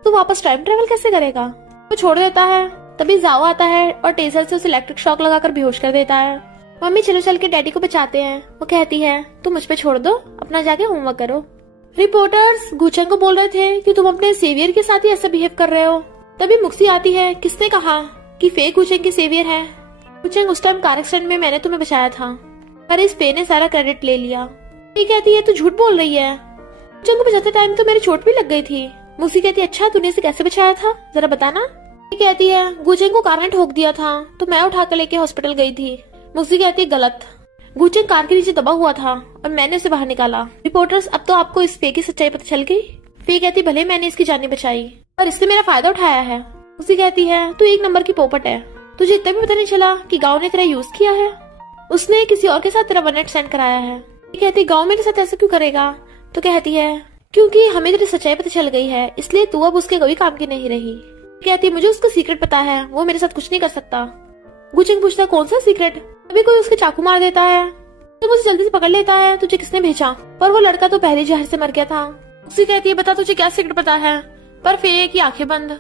तो वापस टाइम ट्रेवल कैसे करेगा। वो छोड़ देता है। तभी जाओ आता है और टेजर से उसे इलेक्ट्रिक शॉक लगाकर बेहोश कर देता है। मम्मी चलो चल के डैडी को बचाते हैं। वो कहती है तुम मुझ पे छोड़ दो, अपना जाके होमवर्क करो। रिपोर्टर्स गुचेंग को बोल रहे थे कि तुम अपने सेवियर के साथ ही ऐसा बिहेव कर रहे हो। तभी मुक्सी आती है किसने कहा कि फे गुचेंग की सेवियर है। गुचेंग उस टाइम कार एक्सीडेंट में मैंने तुम्हें बचाया था, पर इस फे ने सारा क्रेडिट ले लिया। ये कहती है तू झूठ बोल रही है, गुचेंग को बचाते टाइम तो मेरी चोट भी लग गई थी। मुक्सी कहती है अच्छा तूने इसे कैसे बचाया था जरा बताना। ये कहती है गुचेंग को कार ने ठोक दिया था तो मैं उठाकर लेके हॉस्पिटल गई थी। मुक्सी कहती है गलत, गुचेंग कार के नीचे दबा हुआ था और मैंने उसे बाहर निकाला। रिपोर्टर्स अब तो आपको इस फे की सच्चाई पता चल गई। फे कहती भले मैंने इसकी जान बचाई पर इससे मेरा फायदा उठाया है। मुक्सी कहती है तू एक नंबर की पोपट है, तुझे इतना भी पता नहीं चला कि गाँव ने तेरा यूज किया है, उसने किसी और के साथ तेरा वन नाइट स्टैंड कराया है। ये कहती गाँव मेरे साथ ऐसा क्यों करेगा, तो कहती है क्योंकि हमें तेरी सच्चाई पता चल गई है इसलिए तू अब उसके कोई काम की नहीं रही। कहती मुझे उसका सीक्रेट पता है, वो मेरे साथ कुछ नहीं कर सकता। गुचेंग पूछता कौन सा सीक्रेट। अभी कोई उसके चाकू मार देता है तो उसे जल्दी से पकड़ लेता है तुझे किसने भेजा, पर वो लड़का तो पहले जहर से मर गया था। उसे कहती है बता तुझे क्या सीक्रेट पता है, पर फे की आंखें बंद।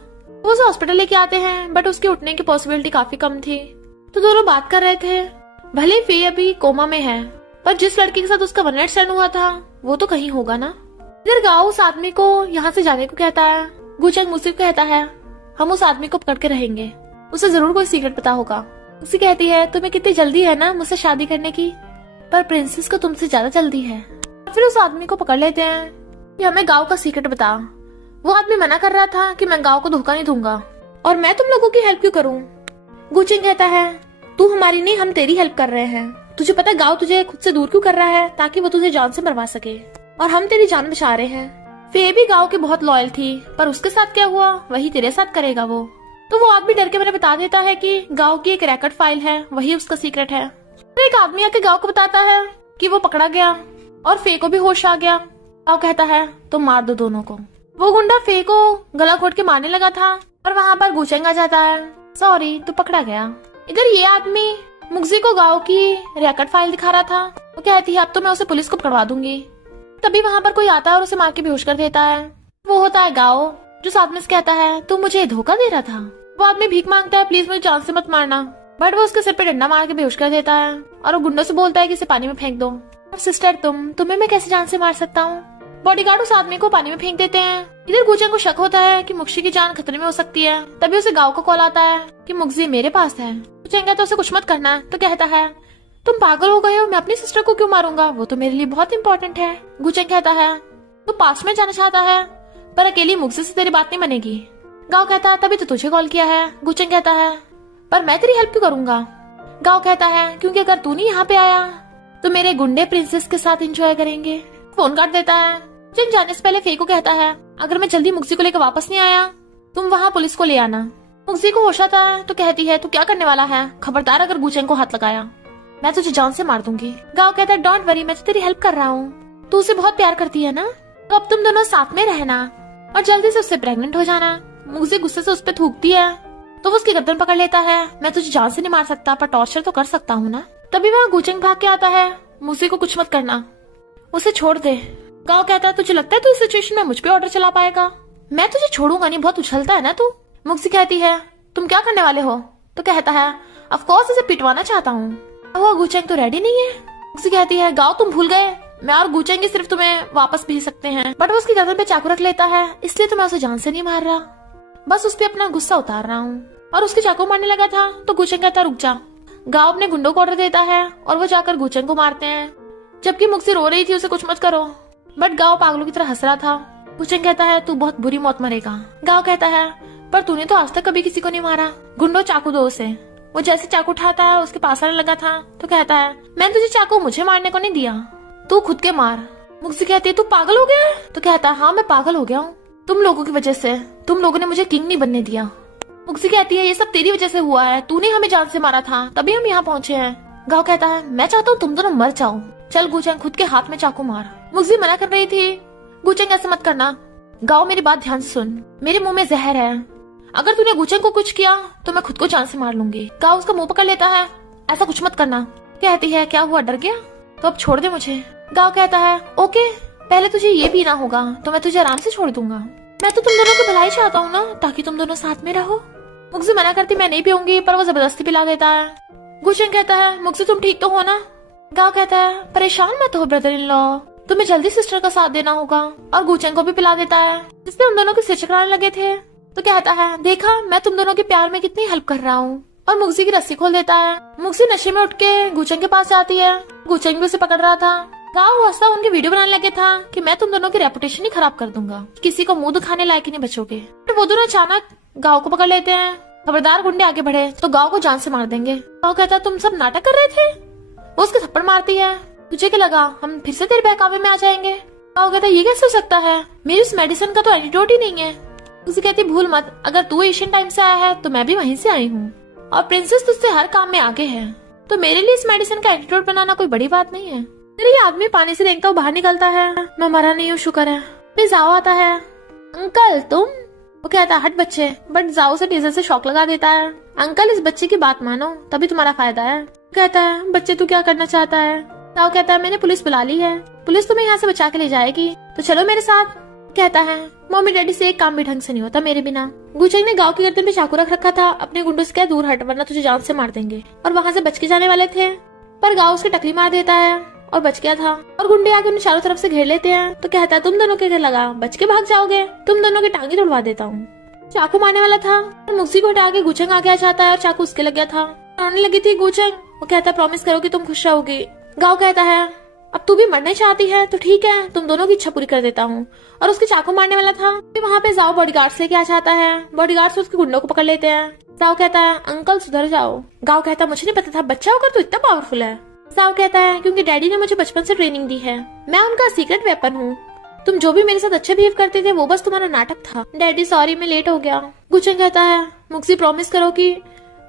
वो उसे हॉस्पिटल लेके आते हैं बट उसके उठने की पॉसिबिलिटी काफी कम थी। तो दोनों बात कर रहे थे। भले फे अभी कोमा में है पर जिस लड़के के साथ उसका वन नाइट स्टैंड हुआ था वो तो कहीं होगा ना। इधर गाँव उस आदमी को यहाँ से जाने को कहता है। गुचेंग मुक्सी को कहता है हम उस आदमी को पकड़ के रहेंगे, उसे जरूर कोई सीक्रेट पता होगा। मुक्सी कहती है तुम्हें कितनी जल्दी है ना मुझसे शादी करने की, पर प्रिंसेस को तुमसे ज्यादा जल्दी है। फिर उस आदमी को पकड़ लेते हैं कि हमें गाँव का सीक्रेट बता। वो आदमी मना कर रहा था कि मैं गाँव को धोखा नहीं दूंगा और मैं तुम लोगों की हेल्प क्यों करूं। गुचेंग कहता है तू हमारी नहीं, हम तेरी हेल्प कर रहे हैं। तुझे पता है गाँव तुझे खुद से दूर क्यों कर रहा है, ताकि वो तुझे जान से मरवा सके, और हम तेरी जान बचा रहे हैं। फे भी गाँव की बहुत लॉयल थी, पर उसके साथ क्या हुआ वही तेरे साथ करेगा वो। तो वो आदमी डर के मैंने बता देता है कि गाँव की एक रिकॉर्ड फाइल है, वही उसका सीक्रेट है। तो एक आदमी आके गाँव को बताता है कि वो पकड़ा गया और फे को भी होश आ गया। गाँव कहता है तुम मार दो दोनों को। वो गुंडा फे को गला घोट के मारने लगा था और वहाँ पर गुचेंग आ जाता है, सॉरी तू पकड़ा गया। इधर ये आदमी मुगजी को गाँव की रिकॉर्ड फाइल दिखा रहा था। वो कहती है अब तो मैं उसे पुलिस को पकड़वा दूंगी। तभी वहाँ पर कोई आता है और उसे मार के बेहोश कर देता है। वो होता है गाँव, जो साथ में से कहता है तू मुझे धोखा दे रहा था। वो आदमी भीख मांगता है प्लीज मुझे जान से मत मारना, बट वो उसके सिर पे डंडा मार के बेहोश कर देता है और वो गुंडों से बोलता है कि इसे पानी में फेंक दो। सिस्टर तुम्हें मैं कैसे जान से मार सकता हूँ। बॉडीगार्ड उस आदमी को पानी में फेंक देते हैं। इधर गुचेंग को शक होता है कि मुक्शी की जान खतरे में हो सकती है। तभी उसे गाँव को कॉल आता है कि मुगजी मेरे पास है। गुचेंग कहता है उसे कुछ मत करना, तो कहता है तुम पागल हो गए हो, मैं अपनी सिस्टर को क्यों मारूंगा, वो तो मेरे लिए बहुत इंपॉर्टेंट है। गुचेंग कहता है तू पास में जाना चाहता है, पर अकेली मुगजी से तेरी बात नहीं बनेगी। गाँव कहता है तभी तो तुझे कॉल किया है। गुचेंग कहता है पर मैं तेरी हेल्प क्यों करूंगा। गाँव कहता है क्योंकि अगर तू नहीं यहाँ पे आया तो मेरे गुंडे प्रिंसेस के साथ एंजॉय करेंगे। फोन काट देता है। गुचेंग जाने से पहले फे को कहता है अगर मैं जल्दी मुगजी को लेकर वापस नहीं आया तुम वहाँ पुलिस को ले आना। मुगजी को होश आता है तो कहती है तू क्या करने वाला है, खबरदार अगर गुचेंग को हाथ लगाया मैं तुझे जान से मार दूंगी। गाँव कहता है डोंट वरी, मैं तो तेरी हेल्प कर रहा हूँ, तू उसे बहुत प्यार करती है ना, तो अब तुम दोनों साथ में रहना और जल्दी से उससे प्रेग्नेंट हो जाना। मुगजी गुस्से से उस पर थूकती है तो वो उसकी गर्दन पकड़ लेता है। मैं तुझे जान से नहीं मार सकता पर टॉर्चर तो कर सकता हूँ ना। तभी वहाँ गुचेंग भाग के आता है। मुगजी को कुछ मत करना, उसे छोड़ दे। गाँव कहता है तुझे लगता है तू इस सिचुएशन में मुझ पे ऑर्डर चला पाएगा। मैं तुझे छोड़ूंगा नहीं, बहुत उछलता है ना तू। मुगजी कहती है तुम क्या करने वाले हो, तो कहता है ऑफ कोर्स इसे पिटवाना चाहता हूँ। वो गुचेंग तो रेडी नहीं है। मुगजी कहती है गाँव तुम भूल गए, मैं और गुचेंग सिर्फ तुम्हें वापस भेज सकते हैं, बट वो उसकी गर्दन पे चाकू रख लेता है, इसलिए तो मैं उसे जान से नहीं मार रहा, बस उस पे अपना गुस्सा उतार रहा हूँ। और उसके चाकू मारने लगा था तो गुचेंग कहता रुक जा। गाँव अपने गुंडों को ऑर्डर देता है और वो जाकर गुचेंग को मारते हैं, जबकि मुगजी रो रही थी उसे कुछ मत करो, बट गाँव पागलों की तरह हंस रहा था। गुचेंग कहता है तू बहुत बुरी मौत मरेगा। गाँव कहता है पर तूने तो आज तक कभी किसी को नहीं मारा। गुंडो चाकू दो उसे। वो जैसे चाकू उठाता है उसके पास आने लगा था तो कहता है मैंने तुझे चाकू मुझे मारने को नहीं दिया, तू खुद के मार। मुगजी कहती है तू पागल हो गया है, तो कहता है हाँ मैं पागल हो गया हूँ, तुम लोगों की वजह से, तुम लोगों ने मुझे किंग नहीं बनने दिया। मुगजी कहती है ये सब तेरी वजह से हुआ है, तूने हमें जान से मारा था तभी हम यहाँ पहुँचे हैं। गाँव कहता है मैं चाहता हूँ तुम दोनों मर जाओ, चल गुचेंग खुद के हाथ में चाकू मार। मुगजी मना कर रही थी, गुचेंग ऐसे मत करना। गाँव मेरी बात ध्यान से सुन, मेरे मुंह में जहर है, अगर तूने गुचेंग को कुछ किया तो मैं खुद को जान से मार लूंगी। गाँव उसका मुंह पकड़ लेता है, ऐसा कुछ मत करना। कहती है क्या हुआ, डर गया, तो अब छोड़ दे मुझे। गाँव कहता है ओके, पहले तुझे ये पीना होगा तो मैं तुझे आराम से छोड़ दूंगा, मैं तो तुम दोनों की भलाई चाहता हूँ ना, ताकि तुम दोनों साथ में रहो। मुगजी मना करती मैं नहीं पीऊंगी, पर वो जबरदस्ती पिला देता है। गुचेंग कहता है मुगजी तुम ठीक तो हो ना। गाँव कहता है परेशान मत हो ब्रदर इन लॉ, तुम्हें जल्दी सिस्टर का साथ देना होगा, और गुचेंग को भी पिला देता है, जिससे उन दोनों के सिर चकराने लगे थे। तो कहता है देखा मैं तुम दोनों के प्यार में कितनी हेल्प कर रहा हूँ, और मुगजी की रस्सी खोल देता है। मुगजी नशे में उठ के गुचेंग के पास जाती है, गुचेंग भी उसे पकड़ रहा था। गाँव हंसता उनकी वीडियो बनाने लगे था कि मैं तुम दोनों की रेपुटेशन ही खराब कर दूंगा, किसी को मुंह दिखाने लायक ही नहीं बचोगे। तो वो दोनों अचानक गाँव को पकड़ लेते हैं। खबरदार गुंडे आगे बढ़े तो गाँव को जान से मार देंगे। गाँव कहता तुम सब नाटक कर रहे थे। वो उसके थप्पड़ मारती है, तुझे क्या लगा हम फिर से तेरे बहकावे में आ जाएंगे। गाँव कहता ये कैसे हो सकता है, मेरी उस मेडिसिन का तो एंटीडोट ही नहीं है। उसे कहती भूल मत, अगर तू एशियन टाइम से आया है तो मैं भी वहीं से आई हूँ, और प्रिंसेस तुझसे हर काम में आगे है, तो मेरे लिए इस मेडिसिन का एंटीडोट बनाना कोई बड़ी बात नहीं है। फिर ये आदमी पानी से देखता हुआ बाहर निकलता है, मैं मरा नहीं हूँ शुक्र है। फिर जाओ आता है, अंकल तुम। वो कहता है हट बच्चे, बट जाओ से टीजर से शॉक लगा देता है। अंकल इस बच्चे की बात मानो तभी तुम्हारा फायदा है। कहता है बच्चे तू क्या करना चाहता है। जाओ कहता है मैंने पुलिस बुला ली है, पुलिस तुम्हें यहाँ से बचा के ले जाएगी, तो चलो मेरे साथ। कहता है मम्मी डैडी से एक काम भी ढंग से नहीं होता मेरे बिना। गुचेंग ने गाँव की गर्दन पे चाकू रख रखा था, अपने गुंडों से क्या दूर हट वरना तुझे जान से मार देंगे, और वहाँ से बच के जाने वाले थे, पर गाँव उसकी टकली मार देता है और बच गया था। और गुंडे आके उन्हें चारों तरफ से घेर लेते हैं। तो कहता है तुम दोनों के घर लगा, बच के भाग जाओगे, तुम दोनों की टांगे तोड़वा देता हूँ। चाकू मारने वाला था और मुगजी को हटा के गुचेंग आगे आ जाता है और चाकू उसके लग गया था। रोने लगी थी गुचेंग। वो कहता है प्रॉमिस करो कि तुम खुश रहोगी। गाँव कहता है अब तू भी मरना चाहती है तो ठीक है, तुम दोनों की इच्छा पूरी कर देता हूँ। और उसके चाकू मारने वाला था। वहाँ पे जाओ बॉडीगार्ड्स लेके आ जाता है। बॉडीगार्ड्स उसके गुंडों को पकड़ लेते हैं। जाओ कहता है अंकल सुधर जाओ। गाओ कहता है मुझे नहीं पता था बच्चा होकर तो इतना पावरफुल है। जाओ कहता है क्योंकि डैडी ने मुझे बचपन से ट्रेनिंग दी है, मैं उनका सीक्रेट वेपन हूँ। तुम जो भी मेरे साथ अच्छे बिहेव करते थे वो बस तुम्हारा नाटक था। डैडी सॉरी मैं लेट हो गया। गुचेंग कहता है मुक्सी प्रॉमिस करो कि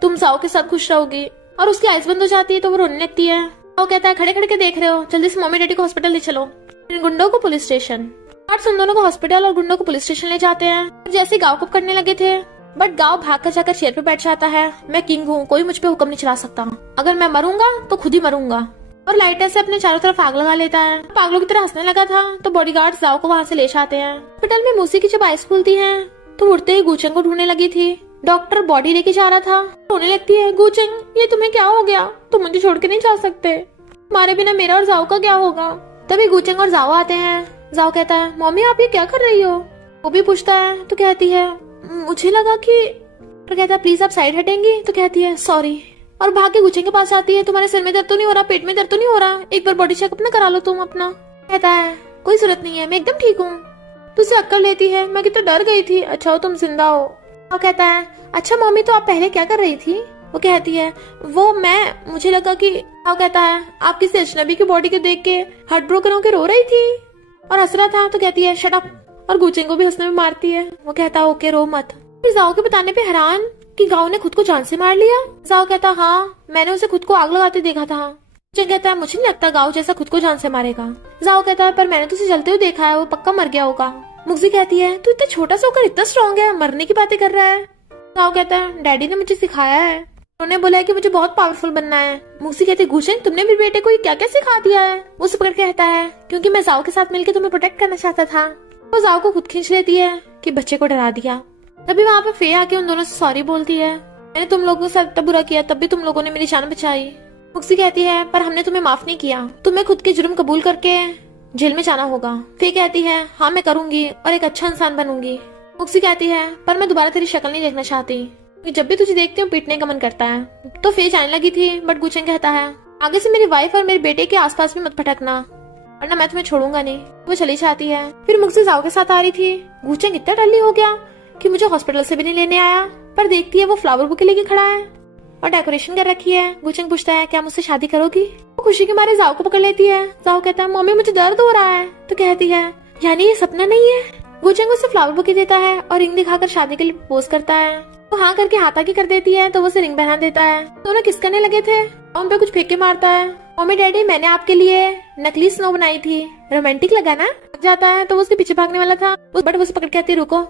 तुम जाओ के साथ खुश रहोगी। और उसकी आइज बंद हो जाती है तो वो रोने लगती है। वो कहता है खड़े खड़े के देख रहे हो, जल्दी से मम्मी डैडी को हॉस्पिटल ले चलो। इन गुंडों को पुलिस स्टेशन। आज उन दोनों को हॉस्पिटल और गुंडों को पुलिस स्टेशन ले जाते हैं। जैसे गाँव को करने लगे थे बट गाँव भाग कर जाकर चेयर पे बैठ जाता है। मैं किंग हूँ, कोई मुझ पे हुक्म नहीं चला सकता। अगर मैं मरूंगा तो खुद ही मरूंगा। और लाइटर से अपने चारों तरफ आग लगा लेता है। पागलों की तरह हंसने लगा था तो बॉडीगार्ड्स जाओ को वहाँ से ले जाते हैं। हॉस्पिटल में मूसी की जब आइस खुलती है तो उड़ते ही गुचेंग को ढूंढने लगी थी। डॉक्टर बॉडी लेके जा रहा था। रोने लगती है गुचेंग ये तुम्हें क्या हो गया, तुम मुझे छोड़ के नहीं जा सकते, तुम्हारे बिना मेरा और जाओ का क्या होगा। तभी गुचेंग और जाओ आते हैं। जाओ कहता है मम्मी आप ये क्या कर रही हो। वो भी पूछता है तो कहती है मुझे लगा कि, तो कहता है प्लीज आप साइड हटेंगी, तो कहती है सॉरी। और भाग के गुचेंग के पास आती है। तुम्हारे सिर में दर्द तो नहीं हो रहा, पेट में दर्द तो नहीं हो रहा, एक बार बॉडी चेकअप ना करा लो तुम अपना। कहता है कोई जरूरत नहीं है, मैं एकदम ठीक हूँ। तुझसे अक्कल लेती है, मैं कितना डर गई थी, अच्छा हो तुम जिंदा हो। वो कहता है अच्छा मम्मी तो आप पहले क्या कर रही थी। वो कहती है वो मुझे लगा कि। वो कहता है आप किसी अजनबी की बॉडी को देख के हार्ट ब्रोकन होकर रो रही थी और हंस रहा था। तो कहती है शट अप और गुचेंग को भी हंसने में मारती है। वो कहता है ओके रो मत। फिर जाओ के बताने पे हैरान कि गाँव ने खुद को जान से मार लिया। जाओ कहता हाँ मैंने उसे खुद को आग लगाते देखा था। गुचेंग कहता है मुझे नहीं लगता गाँव जैसा खुद को जान से मारेगा। जाओ कहता है पर मैंने तो उसे जलते हुए देखा है, वो पक्का मर गया होगा। मुक्सी कहती है तू इतना छोटा सा होकर इतना स्ट्रॉन्ग है, मरने की बातें कर रहा है। जाओ कहता है डैडी ने मुझे सिखाया है, उन्होंने बोला है कि मुझे बहुत पावरफुल बनना है। मुक्सी कहती है गुचेंग तुमने मेरे बेटे को क्या क्या सिखा दिया है। वो उसे पकड़ के कहता है क्योंकि मैं जाओ के साथ मिलकर तुम्हें प्रोटेक्ट करना चाहता था। वो जाओ को खुद खींच लेती है कि बच्चे को डरा दिया। तभी वहाँ पे फे आके उन दोनों से सॉरी बोलती है, मैंने तुम लोगों के साथ इतना बुरा किया तब भी तुम लोगों ने मेरी जान बचाई। मुक्सी कहती है पर हमने तुम्हें माफ नहीं किया, तुम्हें खुद के जुर्म कबूल करके जेल में जाना होगा। फे कहती है हाँ मैं करूंगी और एक अच्छा इंसान बनूंगी। मुक्सी कहती है पर मैं दोबारा तेरी शक्ल नहीं देखना चाहती, जब भी तुझे देखती हूँ पीटने का मन करता है। तो फे जाने लगी थी बट गुचेंग कहता है आगे से मेरी वाइफ और मेरे बेटे के आसपास भी मत भटकना वरना मैं तुम्हें छोड़ूंगा नहीं। वो चली जाती है। फिर मुक्सी जाओ के साथ आ रही थी। गुचेंग इतना डल्ली हो गया कि मुझे हॉस्पिटल से भी नहीं लेने आया, पर देखती है वो फ्लावर बुके लेके खड़ा है और डेकोरेशन कर रखी है। गुचेंग पूछता है क्या मुझसे शादी करोगी। वो खुशी के मारे जाओ को पकड़ लेती है। जाओ कहता है मम्मी मुझे दर्द हो रहा है। तो कहती है यानी ये सपना नहीं है। गुचेंग उसे फ्लावर बुके देता है और रिंग दिखाकर शादी के लिए प्रपोज करता है। वो हाँ करके हाथ आगे कर देती है तो वो उसे रिंग पहना देता है। दोनों किस करने लगे थे, उन पे कुछ फेंक के मारता है। मम्मी डैडी मैंने आपके लिए नकली स्नो बनाई थी, रोमांटिक लगा ना। जाता है तो वो उसके पीछे भागने वाला था बट वो उसे पकड़ के कहती है रुको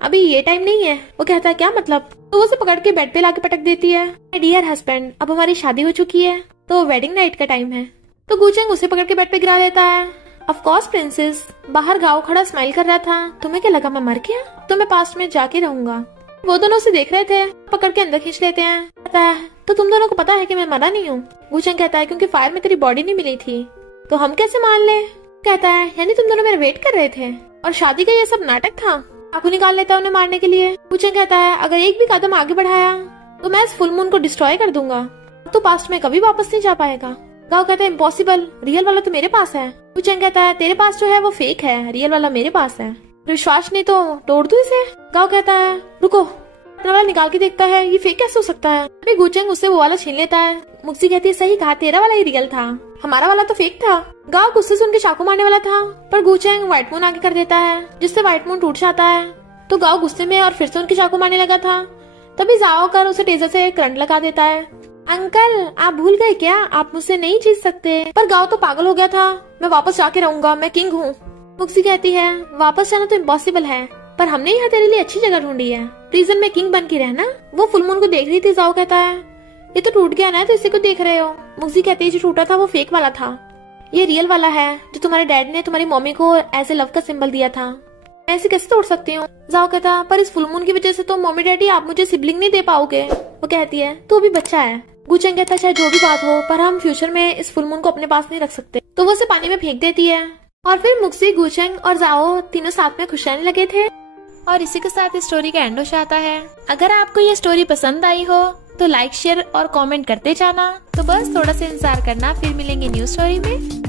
अभी ये टाइम नहीं है। वो कहता है क्या मतलब। तो वो उसे पकड़ के बेड पे लाके पटक देती है। डियर हस्बैंड अब हमारी शादी हो चुकी है तो वेडिंग नाइट का टाइम है। तो गुचेंग उसे पकड़ के बेड पे गिरा देता है। Of course princess. बाहर गाँव खड़ा स्माइल कर रहा था। तुम्हें क्या लगा मैं मर गया, तो मैं पास्ट में जाके रहूंगा। वो दोनों उसे देख रहे थे, पकड़ के अंदर खींच लेते हैं। कहता है तो तुम दोनों को पता है कि मैं मरा नहीं हूँ। गुचेंग कहता है क्योंकि फायर में तेरी बॉडी नहीं मिली थी तो हम कैसे मान ले। कहता है यानी तुम दोनों मेरा वेट कर रहे थे और शादी का ये सब नाटक था। चाकू निकाल लेता है उन्हें मारने के लिए। गुचेंग कहता है अगर एक भी कदम आगे बढ़ाया तो मैं इस फुल मून को डिस्ट्रॉय कर दूंगा, तो पास्ट में कभी वापस नहीं जा पाएगा। गाँव कहता है इम्पॉसिबल, रियल वाला तो मेरे पास है। गुचेंग कहता है तेरे पास जो है वो फेक है, रियल वाला मेरे पास है। विश्वास नहीं तो तोड़ दूं इसे। गाँव कहता है रुको, वाला निकाल के देखता है ये फेक कैसे हो सकता है। अभी गुचेंग उससे वो वाला छीन लेता है। मुक्सी कहती है सही कहा, तेरा वाला ही रियल था, हमारा वाला तो फेक था। गाँव गुस्से से उनके चाकू मारने वाला था पर गुचेंग व्हाइट मून आगे कर देता है जिससे व्हाइट मून टूट जाता है। तो गाँव गुस्से में और फिर से उनके चाकू मारने लगा था। तभी जाओ कर उसे टेजर से करंट लगा देता है। अंकल आप भूल गए क्या, आप मुझसे नहीं जीत सकते। पर गाँव तो पागल हो गया था। मैं वापस जाके रहूंगा, मैं किंग हूँ। मुक्सी कहती है वापस जाना तो इम्पॉसिबल है पर हमने यहाँ तेरे लिए अच्छी जगह ढूंढी है, प्रिजन में किंग बन के रहना। वो फुल मून को देख रही थी। जाओ कहता है ये तो टूट गया ना, तो इसे को देख रहे हो। मुक्सी कहती है जो टूटा था वो फेक वाला था, ये रियल वाला है जो तुम्हारे डैड ने तुम्हारी मम्मी को एज ए लव का सिंबल दिया था। मैं इसे कैसे तोड़ सकती हूँ। जाओ कहता पर इस फुल मून की वजह से तो मम्मी डैडी आप मुझे सिबलिंग नहीं दे पाओगे। वो कहती है तो अभी बच्चा है। गुचेंग कहता है चाहे जो भी बात हो पर हम फ्यूचर में इस फुल मून को अपने पास नहीं रख सकते। तो वो उसे पानी में फेंक देती है और फिर मुक्सी गुचेंग और जाओ तीनों साथ में खुश रहने लगे थे। और इसी के साथ इस स्टोरी का एंड हो जाता है। अगर आपको ये स्टोरी पसंद आई हो तो लाइक शेयर और कमेंट करते जाना। तो बस थोड़ा सा इंतजार करना, फिर मिलेंगे न्यू स्टोरी में।